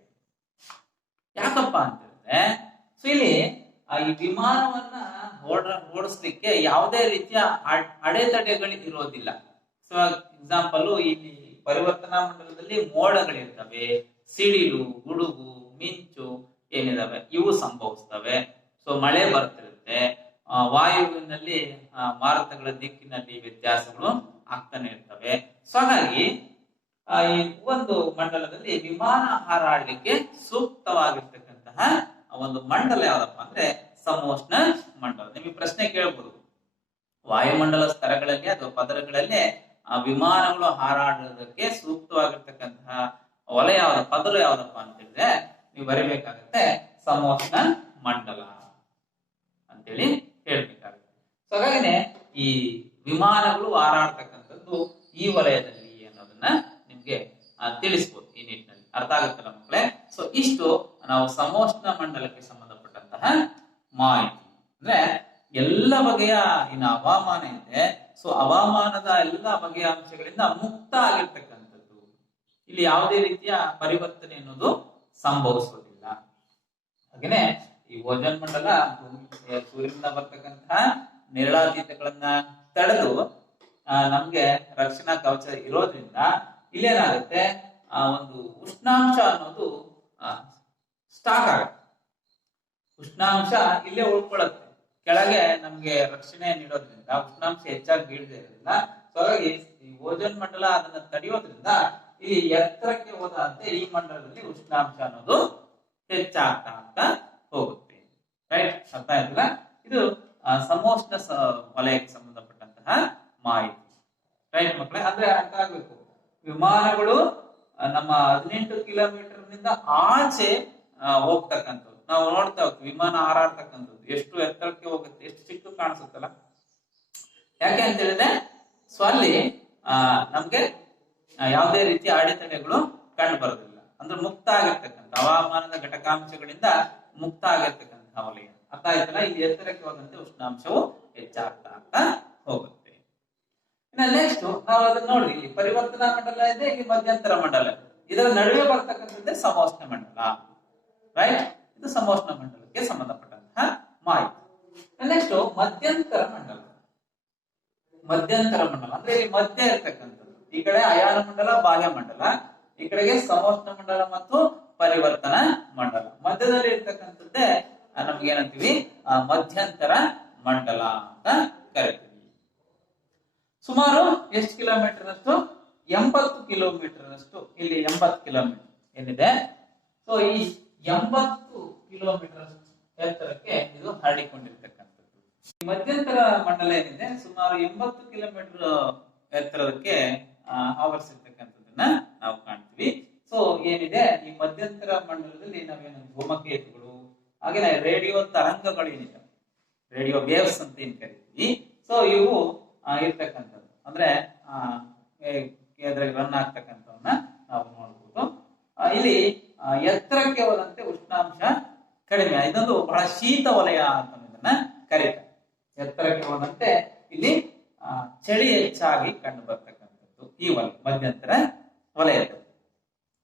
ಯಾಕಪ್ಪ ಅಂತ ಹೇಳಿದ್ರೆ, ಸೊ ಇಲ್ಲಿ ಈ ವಿಮಾನವನ್ನ ಓಡಿಸ್ಲಿಕ್ಕೆ ಯಾವುದೇ ರೀತಿಯ ಅಡೆತಡೆಗಳು ಇರೋದಿಲ್ಲ. ಸೊ ಎಕ್ಸಾಂಪಲ್, ಇಲ್ಲಿ ಪರಿವರ್ತನಾ ಮಂಡಲದಲ್ಲಿ ಮೋಡಗಳಿರ್ತವೆ, ಸಿಡಿಲು, ಗುಡುಗು, ಮಿಂಚು ಏನಿದಾವೆ ಇವು ಸಂಭವಿಸ್ತವೆ. ಸೊ ಮಳೆ ಬರ್ತಿರುತ್ತೆ, ವಾಯುವಿನಲ್ಲಿ ಮಾರುತಗಳ ದಿಕ್ಕಿನಲ್ಲಿ ವ್ಯತ್ಯಾಸಗಳು ಆಗ್ತಾನೆ ಇರ್ತವೆ. ಸೊ ಹಾಗಾಗಿ ಈ ಒಂದು ಮಂಡಲದಲ್ಲಿ ವಿಮಾನ ಹಾರಾಡಲಿಕ್ಕೆ ಸೂಕ್ತವಾಗಿರ್ತಕ್ಕಂತಹ ಒಂದು ಮಂಡಲ ಯಾವ್ದಪ್ಪ ಅಂದ್ರೆ ಸಮೋಷ್ಣ ಮಂಡಲ. ನಿಮಗೆ ಪ್ರಶ್ನೆ ಕೇಳಬಹುದು, ವಾಯುಮಂಡಲ ಸ್ತರಗಳಲ್ಲಿ ಅಥವಾ ಪದರಗಳಲ್ಲಿ ವಿಮಾನಗಳು ಹಾರಾಡೋದಕ್ಕೆ ಸೂಕ್ತವಾಗಿರ್ತಕ್ಕಂತಹ ವಲಯ ಯಾವ್ದ, ಪದರ ಯಾವ್ದಪ್ಪ ಅಂತ ಹೇಳಿದ್ರೆ ನೀವು ಬರಿಬೇಕಾಗತ್ತೆ ಸಮೋಷ್ಣ ಮಂಡಲ ಅಂತೇಳಿ ಹೇಳ್ಬೇಕಾಗುತ್ತೆ. ಸೊ ಹಾಗಾಗಿನೇ ಈ ವಿಮಾನಗಳು ಹಾರಾಡ್ತಕ್ಕಂಥದ್ದು ಈ ವಲಯದಲ್ಲಿ ಅನ್ನೋದನ್ನ ನಿಮ್ಗೆ ತಿಳಿಸ್ಬೋದು ಈ ನಿಟ್ಟಿನಲ್ಲಿ. ಅರ್ಥ ಆಗುತ್ತಲ್ಲ ಮಕ್ಕಳೇ? ಸೊ ಇಷ್ಟು ನಾವು ಸಮೋಷ್ಣ ಮಂಡಲಕ್ಕೆ ಸಂಬಂಧಪಟ್ಟಂತಹ ಮಾಹಿತಿ. ಅಂದ್ರೆ ಎಲ್ಲ ಬಗೆಯ ಇನ್ನು ಹವಾಮಾನ ಇದೆ, ಸೊ ಹವಾಮಾನದ ಎಲ್ಲ ಬಗೆಯ ಅಂಶಗಳಿಂದ ಮುಕ್ತ ಆಗಿರ್ತಕ್ಕಂಥದ್ದು. ಇಲ್ಲಿ ಯಾವುದೇ ರೀತಿಯ ಪರಿವರ್ತನೆ ಅನ್ನೋದು ಸಂಭವಿಸುವುದಿಲ್ಲ. ಹಾಗೇನೆ ಈ ಓಜೋನ್ ಮಂಡಲ ಸೂರ್ಯನಿಂದ ಬರ್ತಕ್ಕಂತಹ ನೇರಳಾತೀತಗಳನ್ನ ತಡೆದು ನಮ್ಗೆ ರಕ್ಷಣಾ ಕವಚ ಇರೋದ್ರಿಂದ ಇಲ್ಲೇನಾಗುತ್ತೆ, ಒಂದು ಉಷ್ಣಾಂಶ ಅನ್ನೋದು ಸ್ಟಾಕ್ ಆಗುತ್ತೆ. ಉಷ್ಣಾಂಶ ಇಲ್ಲೇ ಉಳ್ಕೊಳ್ಳುತ್ತೆ, ಕೆಳಗೆ ನಮ್ಗೆ ರಕ್ಷಣೆ ನೀಡೋದ್ರಿಂದ ಉಷ್ಣಾಂಶ ಹೆಚ್ಚಾಗಿ ಬೀಳದೆ ಇರೋದ್ರಿಂದ. ಸೊ ಹಾಗಾಗಿ ಈ ಓಜೋನ್ ಮಂಡಲ ಅದನ್ನ ತಡೆಯೋದ್ರಿಂದ ಇಲ್ಲಿ ಎತ್ತರಕ್ಕೆ ಹೋದಂತೆ ಈ ಮಂಡಲದಲ್ಲಿ ಉಷ್ಣಾಂಶ ಅನ್ನೋದು ಹೆಚ್ಚಾಗ್ತಾ ಹೋಗುತ್ತೆ. ರೈಟ್? ಅರ್ಥ ಆಯ್ತಲ್ಲ? ಇದು ಸಮೋಷ್ಣ ವಲಯಕ್ಕೆ ಸಂಬಂಧಪಟ್ಟಂತಹ ಮಾಹಿತಿ. ರೈಟ್ ಮಕ್ಕಳೇ? ಅಂದ್ರೆ ಅರ್ಥ ಆಗ್ಬೇಕು, ವಿಮಾನಗಳು ನಮ್ಮ 18 ಕಿಲೋಮೀಟರ್ ನಿಂದ ಆಚೆ ಹೋಗ್ತಕ್ಕಂಥದ್ದು ನಾವು ನೋಡ್ತಾ ಹೋಗ್ತೀವಿ. ವಿಮಾನ ಹಾರಾಡ್ತಕ್ಕಂಥದ್ದು ಎಷ್ಟು ಎತ್ತರಕ್ಕೆ ಹೋಗುತ್ತೆ, ಎಷ್ಟು ಚಿಕ್ಕ ಕಾಣಿಸುತ್ತಲ್ಲ. ಯಾಕೆ ಅಂತ ಹೇಳಿದ್ರೆ, ಸೊ ಅಲ್ಲಿ ನಮ್ಗೆ ಯಾವುದೇ ರೀತಿಯ ಅಡೆತಡೆಗಳು ಕಂಡು ಬರೋದಿಲ್ಲ. ಅಂದ್ರೆ ಮುಕ್ತ ಆಗಿರ್ತಕ್ಕಂಥ ಹವಾಮಾನದ ಘಟಕಾಂಶಗಳಿಂದ ಮುಕ್ತ ಆಗಿರ್ತಕ್ಕಂತಹ ವಲಯ. ಅರ್ಥ ಆಯ್ತಲ್ಲ? ಇಲ್ಲಿ ಎತ್ತರಕ್ಕೆ ಹೋದಂತೆ ಉಷ್ಣಾಂಶವು ಹೆಚ್ಚಾಗ್ತಾ ಹೋಗುತ್ತೆ. ಇನ್ನು ನೆಕ್ಸ್ಟ್ ನಾವು ಅದನ್ನ ನೋಡಿ, ಇಲ್ಲಿ ಪರಿವರ್ತನಾ ಮಂಡಲ ಇದೆ, ಇಲ್ಲಿ ಮಧ್ಯಂತರ ಮಂಡಲ ಇದೆ. ಇದರ ನಡುವೆ ಬರ್ತಕ್ಕಂಥದ್ದೇ ಸಮೋಷ್ಣ ಮಂಡಲ. ರೈಟ್? ಇದು ಸಮೋಷ್ಣ ಮಂಡಲಕ್ಕೆ ಸಂಬಂಧಪಟ್ಟಂತಹ ಮಾಹಿತಿ. ನೆಕ್ಸ್ಟ್ ಮಧ್ಯಂತರ ಮಂಡಲ. ಮಧ್ಯಂತರ ಮಂಡಲ ಅಂದ್ರೆ ಇಲ್ಲಿ ಮಧ್ಯ ಇರ್ತಕ್ಕಂಥದ್ದು. ಈ ಕಡೆ ಅಯಾನ ಮಂಡಲ, ಬಾಹ್ಯ ಮಂಡಲ, ಈ ಕಡೆಗೆ ಸಮೋಷ್ಣ ಮಂಡಲ ಮತ್ತು ಪರಿವರ್ತನಾ ಮಂಡಲ. ಮಧ್ಯದಲ್ಲಿ ಇರ್ತಕ್ಕಂಥದ್ದೇ ನಮ್ಗೆ ಏನಂತೀವಿ, ಮಧ್ಯಂತರ ಮಂಡಲ ಅಂತ ಕರಿತೀವಿ. ಸುಮಾರು ಎಷ್ಟು ಕಿಲೋಮೀಟರ್ ಅಷ್ಟು? 80 ಕಿಲೋಮೀಟರ್ ಅಷ್ಟು. ಇಲ್ಲಿ 80 ಕಿಲೋಮೀಟರ್ ಏನಿದೆ, ಸೊ ಈ 80 ಕಿಲೋಮೀಟರ್ ಎತ್ತರಕ್ಕೆ ಇದು ಹರಡಿಕೊಂಡಿರ್ತಕ್ಕಂಥದ್ದು. ಮಧ್ಯಂತರ ಮಂಡಲ ಏನಿದೆ ಸುಮಾರು 80 ಕಿಲೋಮೀಟರ್ ಎತ್ತರಕ್ಕೆ ಆವರಿಸಿರ್ತಕ್ಕಂಥದ್ದನ್ನ ನಾವು ಕಾಣ್ತೀವಿ. ಸೊ ಏನಿದೆ ಈ ಮಧ್ಯಂತರ ಮಂಡಲದಲ್ಲಿ ನಾವೇನು ಧೂಮಕೇತುಗಳು, ಹಾಗೇನೆ ರೇಡಿಯೋ ತರಂಗಗಳು ಏನಿದೆ, ರೇಡಿಯೋ ವೇವ್ಸ್ ಅಂತ ಏನ್ ಕರಿತೀವಿ, ಸೊ ಇವು ಇರ್ತಕ್ಕಂಥದ್ದು. ಅಂದ್ರೆ ರನ್ ಆಗ್ತಕ್ಕಂಥವನ್ನ ನಾವು ನೋಡ್ಬೋದು. ಇಲ್ಲಿ ಎತ್ತರಕ್ಕೆ ಹೋದಂತೆ ಉಷ್ಣಾಂಶ ಕಡಿಮೆ. ಇದೊಂದು ಬಹಳ ಶೀತ ವಲಯ ಅಂತ ಇದನ್ನ ಕರೀತಾರೆ. ಎತ್ತರಕ್ಕೆ ಹೋದಂತೆ ಇಲ್ಲಿ ಚಳಿ ಹೆಚ್ಚಾಗಿ ಕಂಡು ಬರ್ತಕ್ಕಂಥದ್ದು ಈ ವಲಯ, ಮಧ್ಯಂತರ ವಲಯದ.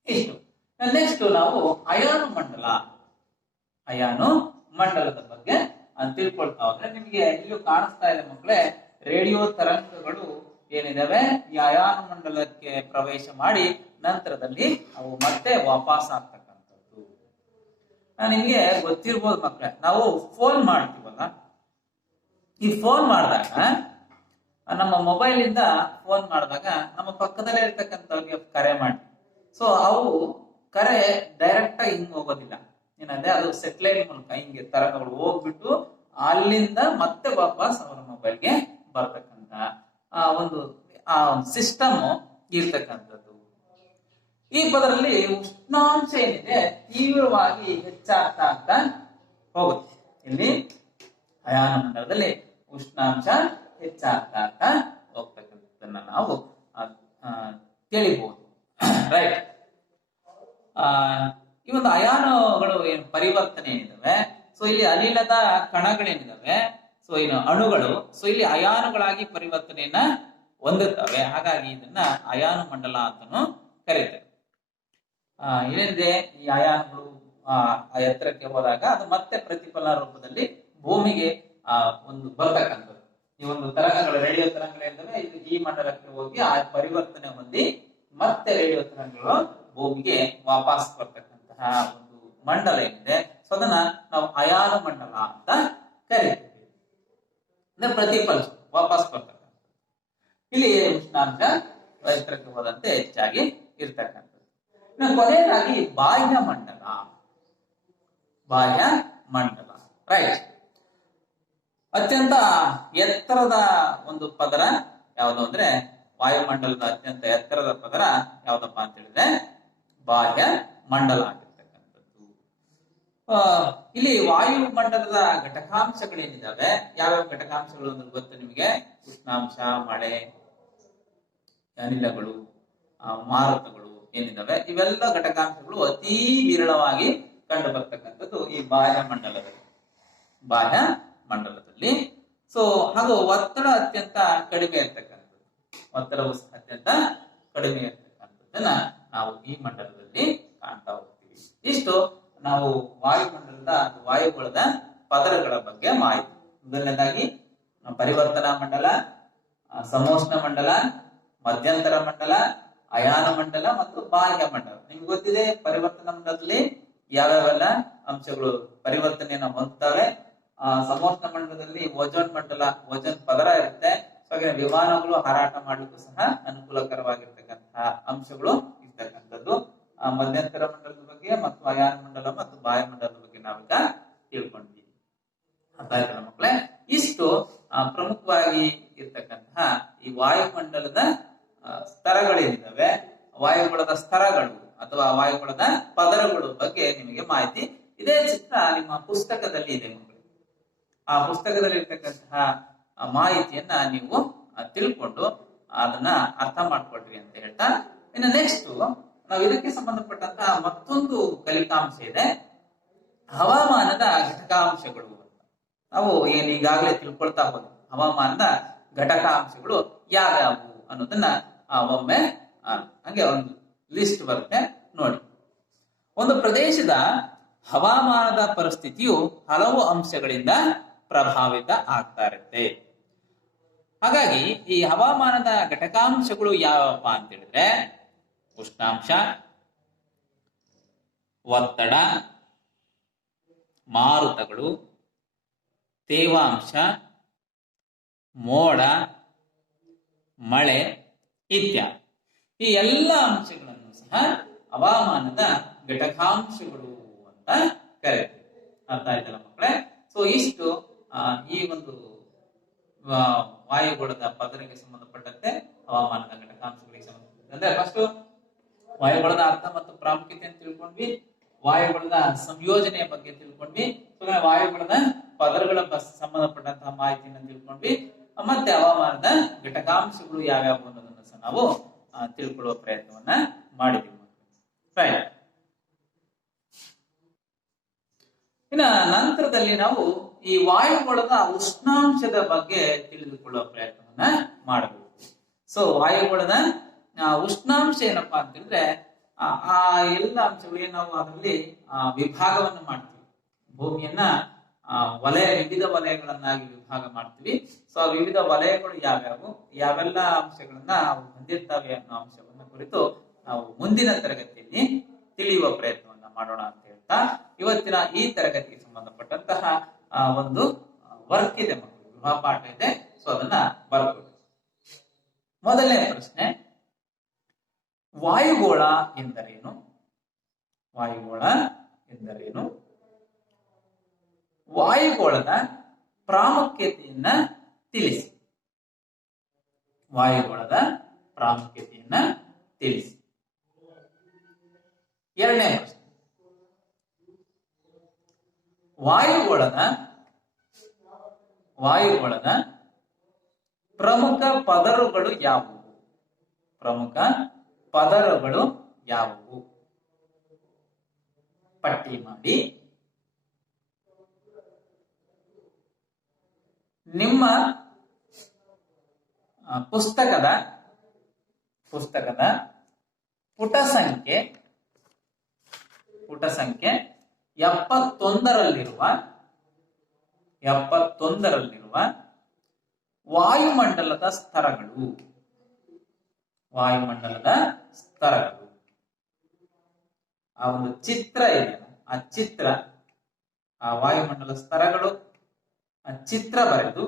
ಇಷ್ಟು. ನೆಕ್ಸ್ಟ್ ನಾವು ಅಯಾನು ಮಂಡಲ. ಅಯಾನು ಮಂಡಲದ ಬಗ್ಗೆ ತಿಳ್ಕೊಳ್ತಾ ಹೋದ್ರೆ ನಿಮ್ಗೆ ಇಲ್ಲೂ ಕಾಣಿಸ್ತಾ ಇದೆ ಮಕ್ಕಳೇ, ರೇಡಿಯೋ ತರಂಗಗಳು ಏನಿದಾವೆ ಈ ಅಯಾನು ಮಂಡಲಕ್ಕೆ ಪ್ರವೇಶ ಮಾಡಿ ನಂತರದಲ್ಲಿ ಅವು ಮತ್ತೆ ವಾಪಸ್ ಆಗ್ತಕ್ಕಂಥದ್ದು. ನಿಮ್ಗೆ ಗೊತ್ತಿರ್ಬೋದು ಮಕ್ಕಳೇ, ನಾವು ಫೋನ್ ಮಾಡ್ತೀವಲ್ಲ, ಈ ಫೋನ್ ಮಾಡಿದಾಗ ನಮ್ಮ ಮೊಬೈಲ್ ಇಂದ ಫೋನ್ ಮಾಡಿದಾಗ ನಮ್ಮ ಪಕ್ಕದಲ್ಲೇ ಇರ್ತಕ್ಕಂಥವ್ರಿಗೆ ಕರೆ ಮಾಡ್ತೀವಿ. ಸೊ ಅವು ಕರೆ ಡೈರೆಕ್ಟ್ ಆಗಿ ಹಿಂಗ್ ಹೋಗೋದಿಲ್ಲ, ಏನಂದ್ರೆ ಅದು ಸೆಟಲೈಟ್ ಮೂಲಕ ಹಿಂಗೆ ತರಂಗಗಳು ಹೋಗ್ಬಿಟ್ಟು ಅಲ್ಲಿಂದ ಮತ್ತೆ ವಾಪಸ್ ಅವರ ಮೊಬೈಲ್ಗೆ ಬರ್ತಕ್ಕಂಥ ಒಂದು ಸಿಸ್ಟಮ್ ಇರ್ತಕ್ಕಂಥದ್ದು. ಈ ಪದರಲ್ಲಿ ಉಷ್ಣಾಂಶ ಏನಿದೆ ತೀವ್ರವಾಗಿ ಹೆಚ್ಚಾಗ್ತಾ ಹೋಗುತ್ತೆ. ಇಲ್ಲಿ ಅಯಾನ ಮಂಡಲದಲ್ಲಿ ಉಷ್ಣಾಂಶ ಹೆಚ್ಚಾಗ್ತಾ ಹೋಗ್ತಕ್ಕಂಥದ್ದನ್ನ ನಾವು ತಿಳಿಬಹುದು. ರೈಟ್. ಈ ಒಂದು ಅಯಾನುಗಳು ಏನು ಪರಿವರ್ತನೆ ಏನಿದಾವೆ, ಸೊ ಇಲ್ಲಿ ಅನಿಲದ ಕಣಗಳೇನಿದಾವೆ, ಸೊ ಏನು ಅಣುಗಳು, ಸೊ ಇಲ್ಲಿ ಅಯಾನುಗಳಾಗಿ ಪರಿವರ್ತನೆಯನ್ನ ಹೊಂದುತ್ತವೆ. ಹಾಗಾಗಿ ಇದನ್ನ ಅಯಾನು ಮಂಡಲ ಅಂತಾನು ಕರೀತೇವೆ. ಏನಿದೆ ಈ ಅಯಾನುಗಳು ಎತ್ತರಕ್ಕೆ ಹೋದಾಗ ಅದು ಮತ್ತೆ ಪ್ರತಿಫಲನ ರೂಪದಲ್ಲಿ ಭೂಮಿಗೆ ಒಂದು ಬರ್ತಕ್ಕಂಥದ್ದು. ಈ ಒಂದು ತರಂಗಗಳು, ರೇಡಿಯೋ ತರಂಗಗಳಿಂದಲೇ ಇದು ಈ ಮಂಡಲಕ್ಕೆ ಹೋಗಿ ಆ ಪರಿವರ್ತನೆ ಹೊಂದಿ ಮತ್ತೆ ರೇಡಿಯೋ ತರಂಗಗಳು ಭೂಮಿಗೆ ವಾಪಸ್ ಬರ್ತಕ್ಕಂತಹ ಒಂದು ಮಂಡಲ ಏನಿದೆ, ಸೊ ಅದನ್ನ ನಾವು ಅಯಾನು ಮಂಡಲ ಅಂತ ಕರೀತೀವಿ. ಅಂದ್ರೆ ಪ್ರತಿಫಲಿಸ ವಾಪಸ್ ಬರ್ತಕ್ಕಂಥ. ಇಲ್ಲಿ ಉಷ್ಣಾಂಶ ಎತ್ತರಕ್ಕೆ ಹೋದಂತೆ ಹೆಚ್ಚಾಗಿ ಇರ್ತಕ್ಕಂಥದ್ದು. ಇನ್ನು ಕೊನೆಯದಾಗಿ ಬಾಹ್ಯ ಮಂಡಲ. ಬಾಹ್ಯ ಮಂಡಲ, ರೈಟ್. ಅತ್ಯಂತ ಎತ್ತರದ ಒಂದು ಪದರ ಯಾವುದು ಅಂದ್ರೆ ವಾಯುಮಂಡಲದ ಅತ್ಯಂತ ಎತ್ತರದ ಪದರ ಯಾವ್ದಪ್ಪ ಅಂತ ಹೇಳಿದ್ರೆ ಬಾಹ್ಯ ಮಂಡಲ ಆಗಿರ್ತಕ್ಕಂಥದ್ದು. ಇಲ್ಲಿ ವಾಯುಮಂಡಲದ ಘಟಕಾಂಶಗಳೇನಿದಾವೆ, ಯಾವ್ಯಾವ ಘಟಕಾಂಶಗಳು ಅಂದ್ರೆ ಗೊತ್ತು ನಿಮಗೆ? ಉಷ್ಣಾಂಶ, ಮಳೆ, ಅನಿಲಗಳು, ಮಾರುತಗಳು ಏನಿದಾವೆ, ಇವೆಲ್ಲ ಘಟಕಾಂಶಗಳು ಅತೀ ವಿರಳವಾಗಿ ಕಂಡು ಬರ್ತಕ್ಕಂಥದ್ದು ಈ ಬಾಹ್ಯ ಮಂಡಲದಲ್ಲಿ. ಸೊ ಹಾಗೂ ಒತ್ತಡ ಅತ್ಯಂತ ಕಡಿಮೆ ಇರ್ತಕ್ಕಂಥದ್ದು, ಒತ್ತಡವು ಅತ್ಯಂತ ಕಡಿಮೆ ಇರ್ತಕ್ಕಂಥದ್ದನ್ನ ನಾವು ಈ ಮಂಡಲದಲ್ಲಿ ಕಾಣ್ತಾ ಹೋಗ್ತೀವಿ. ಇಷ್ಟು ನಾವು ವಾಯುಮಂಡಲದ ವಾಯುಗೋಳದ ಪದರಗಳ ಬಗ್ಗೆ ಮಾಹಿತಿ. ಮೊದಲನೇದಾಗಿ ಪರಿವರ್ತನಾ ಮಂಡಲ, ಸಮೋಷ್ಣ ಮಂಡಲ, ಮಧ್ಯಂತರ ಮಂಡಲ, ಅಯಾನ ಮಂಡಲ ಮತ್ತು ಬಾಹ್ಯ ಮಂಡಲ. ನಿಮ್ಗೆ ಗೊತ್ತಿದೆ ಪರಿವರ್ತನಾ ಮಂಡಲದಲ್ಲಿ ಯಾವ್ಯಾವೆಲ್ಲ ಅಂಶಗಳು ಪರಿವರ್ತನೆಯನ್ನ ಹೊಂದುತ್ತವೆ. ಸಮೋಷ್ಣ ಮಂಡಲದಲ್ಲಿ ಓಜೋನ್ ಮಂಡಲ, ಓಜೋನ್ ಪದರ ಇರುತ್ತೆ. ಹಾಗೆ ವಿಮಾನಗಳು ಹಾರಾಟ ಮಾಡ್ಲಿಕ್ಕೂ ಸಹ ಅನುಕೂಲಕರವಾಗಿರ್ತಕ್ಕಂತಹ ಅಂಶಗಳು ಇರ್ತಕ್ಕಂಥದ್ದು. ಮಧ್ಯಂತರ ಮಂಡಲದ ಬಗ್ಗೆ ಮತ್ತು ಅಯಾನ ಮಂಡಲ ಮತ್ತು ಬಾಹ್ಯ ಮಂಡಲದ ಬಗ್ಗೆ ನಾವೀಗ ತಿಳ್ಕೊಂಡ್ವಿ. ಅರ್ಥ ಆಯ್ತಲ್ಲ ಮಕ್ಕಳೇ? ಇಷ್ಟು ಪ್ರಮುಖವಾಗಿ ಇರ್ತಕ್ಕಂತಹ ಈ ವಾಯುಮಂಡಲದ ಸ್ತರಗಳೇನಿದಾವೆ, ವಾಯುಗುಣದ ಸ್ತರಗಳು ಅಥವಾ ವಾಯುಗುಣದ ಪದರಗಳು ಬಗ್ಗೆ ನಿಮಗೆ ಮಾಹಿತಿ. ಇದೇ ಚಿತ್ರ ನಿಮ್ಮ ಪುಸ್ತಕದಲ್ಲಿ ಇದೆ ಮಕ್ಕಳು. ಆ ಪುಸ್ತಕದಲ್ಲಿ ಇರ್ತಕ್ಕಂತಹ ಮಾಹಿತಿಯನ್ನ ನೀವು ತಿಳ್ಕೊಂಡು ಅದನ್ನ ಅರ್ಥ ಮಾಡ್ಕೊಳ್ರಿ ಅಂತ ಹೇಳ್ತಾ, ಇನ್ನು ನೆಕ್ಸ್ಟ್ ನಾವು ಇದಕ್ಕೆ ಸಂಬಂಧಪಟ್ಟಂತಹ ಮತ್ತೊಂದು ಕಲಿಕಾಂಶ ಇದೆ, ಹವಾಮಾನದ ಘಟಕಾಂಶಗಳು ಅಂತ. ನಾವು ಏನ್ ಈಗಾಗಲೇ ತಿಳ್ಕೊಳ್ತಾ ಹೋದ್ವಿ. ಹವಾಮಾನದ ಘಟಕಾಂಶಗಳು ಯಾವ್ಯಾವು ಅನ್ನೋದನ್ನ ಒಮ್ಮೆ ಹಂಗೆ ಒಂದು ಲಿಸ್ಟ್ ಬರುತ್ತೆ ನೋಡಿ. ಒಂದು ಪ್ರದೇಶದ ಹವಾಮಾನದ ಪರಿಸ್ಥಿತಿಯು ಹಲವು ಅಂಶಗಳಿಂದ ಪ್ರಭಾವಿತ ಆಗ್ತಾ ಇರುತ್ತೆ. ಹಾಗಾಗಿ ಈ ಹವಾಮಾನದ ಘಟಕಾಂಶಗಳು ಯಾವಪ್ಪ ಅಂತ ಹೇಳಿದ್ರೆ ಉಷ್ಣಾಂಶ, ಒತ್ತಡ, ಮಾರುತಗಳು, ತೇವಾಂಶ, ಮೋಡ, ಮಳೆ ಇತ್ಯಾದಿ. ಈ ಎಲ್ಲ ಅಂಶಗಳನ್ನು ಸಹ ಹವಾಮಾನದ ಘಟಕಾಂಶಗಳು ಅಂತ ಕರೀತೀವಿ. ಅರ್ಥ ಆಯ್ತಲ್ಲ ಮಕ್ಕಳೇ? ಸೊ ಇಷ್ಟು ಈ ಒಂದು ವಾಯುಗುಣದ ಪದರಿಗೆ ಸಂಬಂಧಪಟ್ಟಂತೆ ಹವಾಮಾನದ ಘಟಕಾಂಶಗಳಿಗೆ ಸಂಬಂಧಪಟ್ಟಂತೆ. ಅಂದ್ರೆ ಫಸ್ಟ್ ವಾಯುಗುಣದ ಅರ್ಥ ಮತ್ತು ಪ್ರಾಮುಖ್ಯತೆಯನ್ನು ತಿಳ್ಕೊಂಡ್ವಿ, ವಾಯುಗುಣದ ಸಂಯೋಜನೆಯ ಬಗ್ಗೆ ತಿಳ್ಕೊಂಡ್ವಿ, ವಾಯುಗುಣದ ಪದರಗಳ ಸಂಬಂಧಪಟ್ಟಂತಹ ಮಾಹಿತಿಯನ್ನು ತಿಳ್ಕೊಂಡ್ವಿ, ಮತ್ತೆ ಹವಾಮಾನದ ಘಟಕಾಂಶಗಳು ಯಾವ್ಯಾವು ಅನ್ನೋದನ್ನ ಸಹ ನಾವು ತಿಳ್ಕೊಳ್ಳುವ ಪ್ರಯತ್ನವನ್ನ ಮಾಡಿದ್ದೀವಿ. ರೈಟ್. ಇನ್ನ ನಂತರದಲ್ಲಿ ನಾವು ಈ ವಾಯುಗುಣದ ಉಷ್ಣಾಂಶದ ಬಗ್ಗೆ ತಿಳಿದುಕೊಳ್ಳುವ ಪ್ರಯತ್ನವನ್ನ ಮಾಡಬೇಕು. ಸೊ ವಾಯುಗುಣದ ಉಷ್ಣಾಂಶ ಏನಪ್ಪಾ ಅಂತ ಹೇಳಿದ್ರೆ ಆ ಎಲ್ಲ ಅಂಶಗಳಿಗೆ ನಾವು ಅದರಲ್ಲಿ ವಿಭಾಗವನ್ನು ಮಾಡ್ತೀವಿ. ಭೂಮಿಯನ್ನ ವಿವಿಧ ವಲಯಗಳನ್ನಾಗಿ ವಿಭಾಗ ಮಾಡ್ತೀವಿ. ಸೊ ಆ ವಿವಿಧ ವಲಯಗಳು ಯಾವ್ಯಾವು, ಯಾವೆಲ್ಲ ಅಂಶಗಳನ್ನ ಅವು ಹೊಂದಿರ್ತವೆ ಅನ್ನೋ ಅಂಶವನ್ನ ಕುರಿತು ನಾವು ಮುಂದಿನ ತರಗತಿಯಲ್ಲಿ ತಿಳಿಯುವ ಪ್ರಯತ್ನವನ್ನ ಮಾಡೋಣ ಅಂತ ಹೇಳ್ತಾ, ಇವತ್ತಿನ ಈ ತರಗತಿಗೆ ಸಂಬಂಧಪಟ್ಟಂತಹ ಒಂದು ವರ್ಕ್ ಇದೆ, ಮಕ್ಕಳು ಗೃಹಪಾಠ ಇದೆ. ಸೊ ಅದನ್ನ ಬರ್ಕೊಳ್ಳಿ. ಮೊದಲನೇ ಪ್ರಶ್ನೆ, ವಾಯುಗೋಳ ಎಂದರೇನು? ವಾಯುಗೋಳ ಎಂದರೇನು? ವಾಯುಗೋಳದ ಪ್ರಾಮುಖ್ಯತೆಯನ್ನ ತಿಳಿಸಿ. ವಾಯುಗೋಳದ ಪ್ರಾಮುಖ್ಯತೆಯನ್ನ ತಿಳಿಸಿ. ಎರಡನೇ ಪ್ರಶ್ನೆ, ವಾಯುಗೋಳದ ಪ್ರಮುಖ ಪದರುಗಳು ಯಾವುವು? ಪ್ರಮುಖ ಪದರುಗಳು ಯಾವುವು? ಪಟ್ಟಿ ಮಾಡಿ. ನಿಮ್ಮ ಪುಸ್ತಕದ ಪುಟ ಸಂಖ್ಯೆ 71ರಲ್ಲಿರುವ ವಾಯುಮಂಡಲದ ಸ್ತರಗಳು. ಆ ಒಂದು ಚಿತ್ರ ಇದೆ, ಆ ಚಿತ್ರ, ಆ ವಾಯುಮಂಡಲ ಸ್ತರಗಳು, ಆ ಚಿತ್ರ ಬರೆದು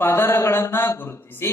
ಪದರಗಳನ್ನ ಗುರುತಿಸಿ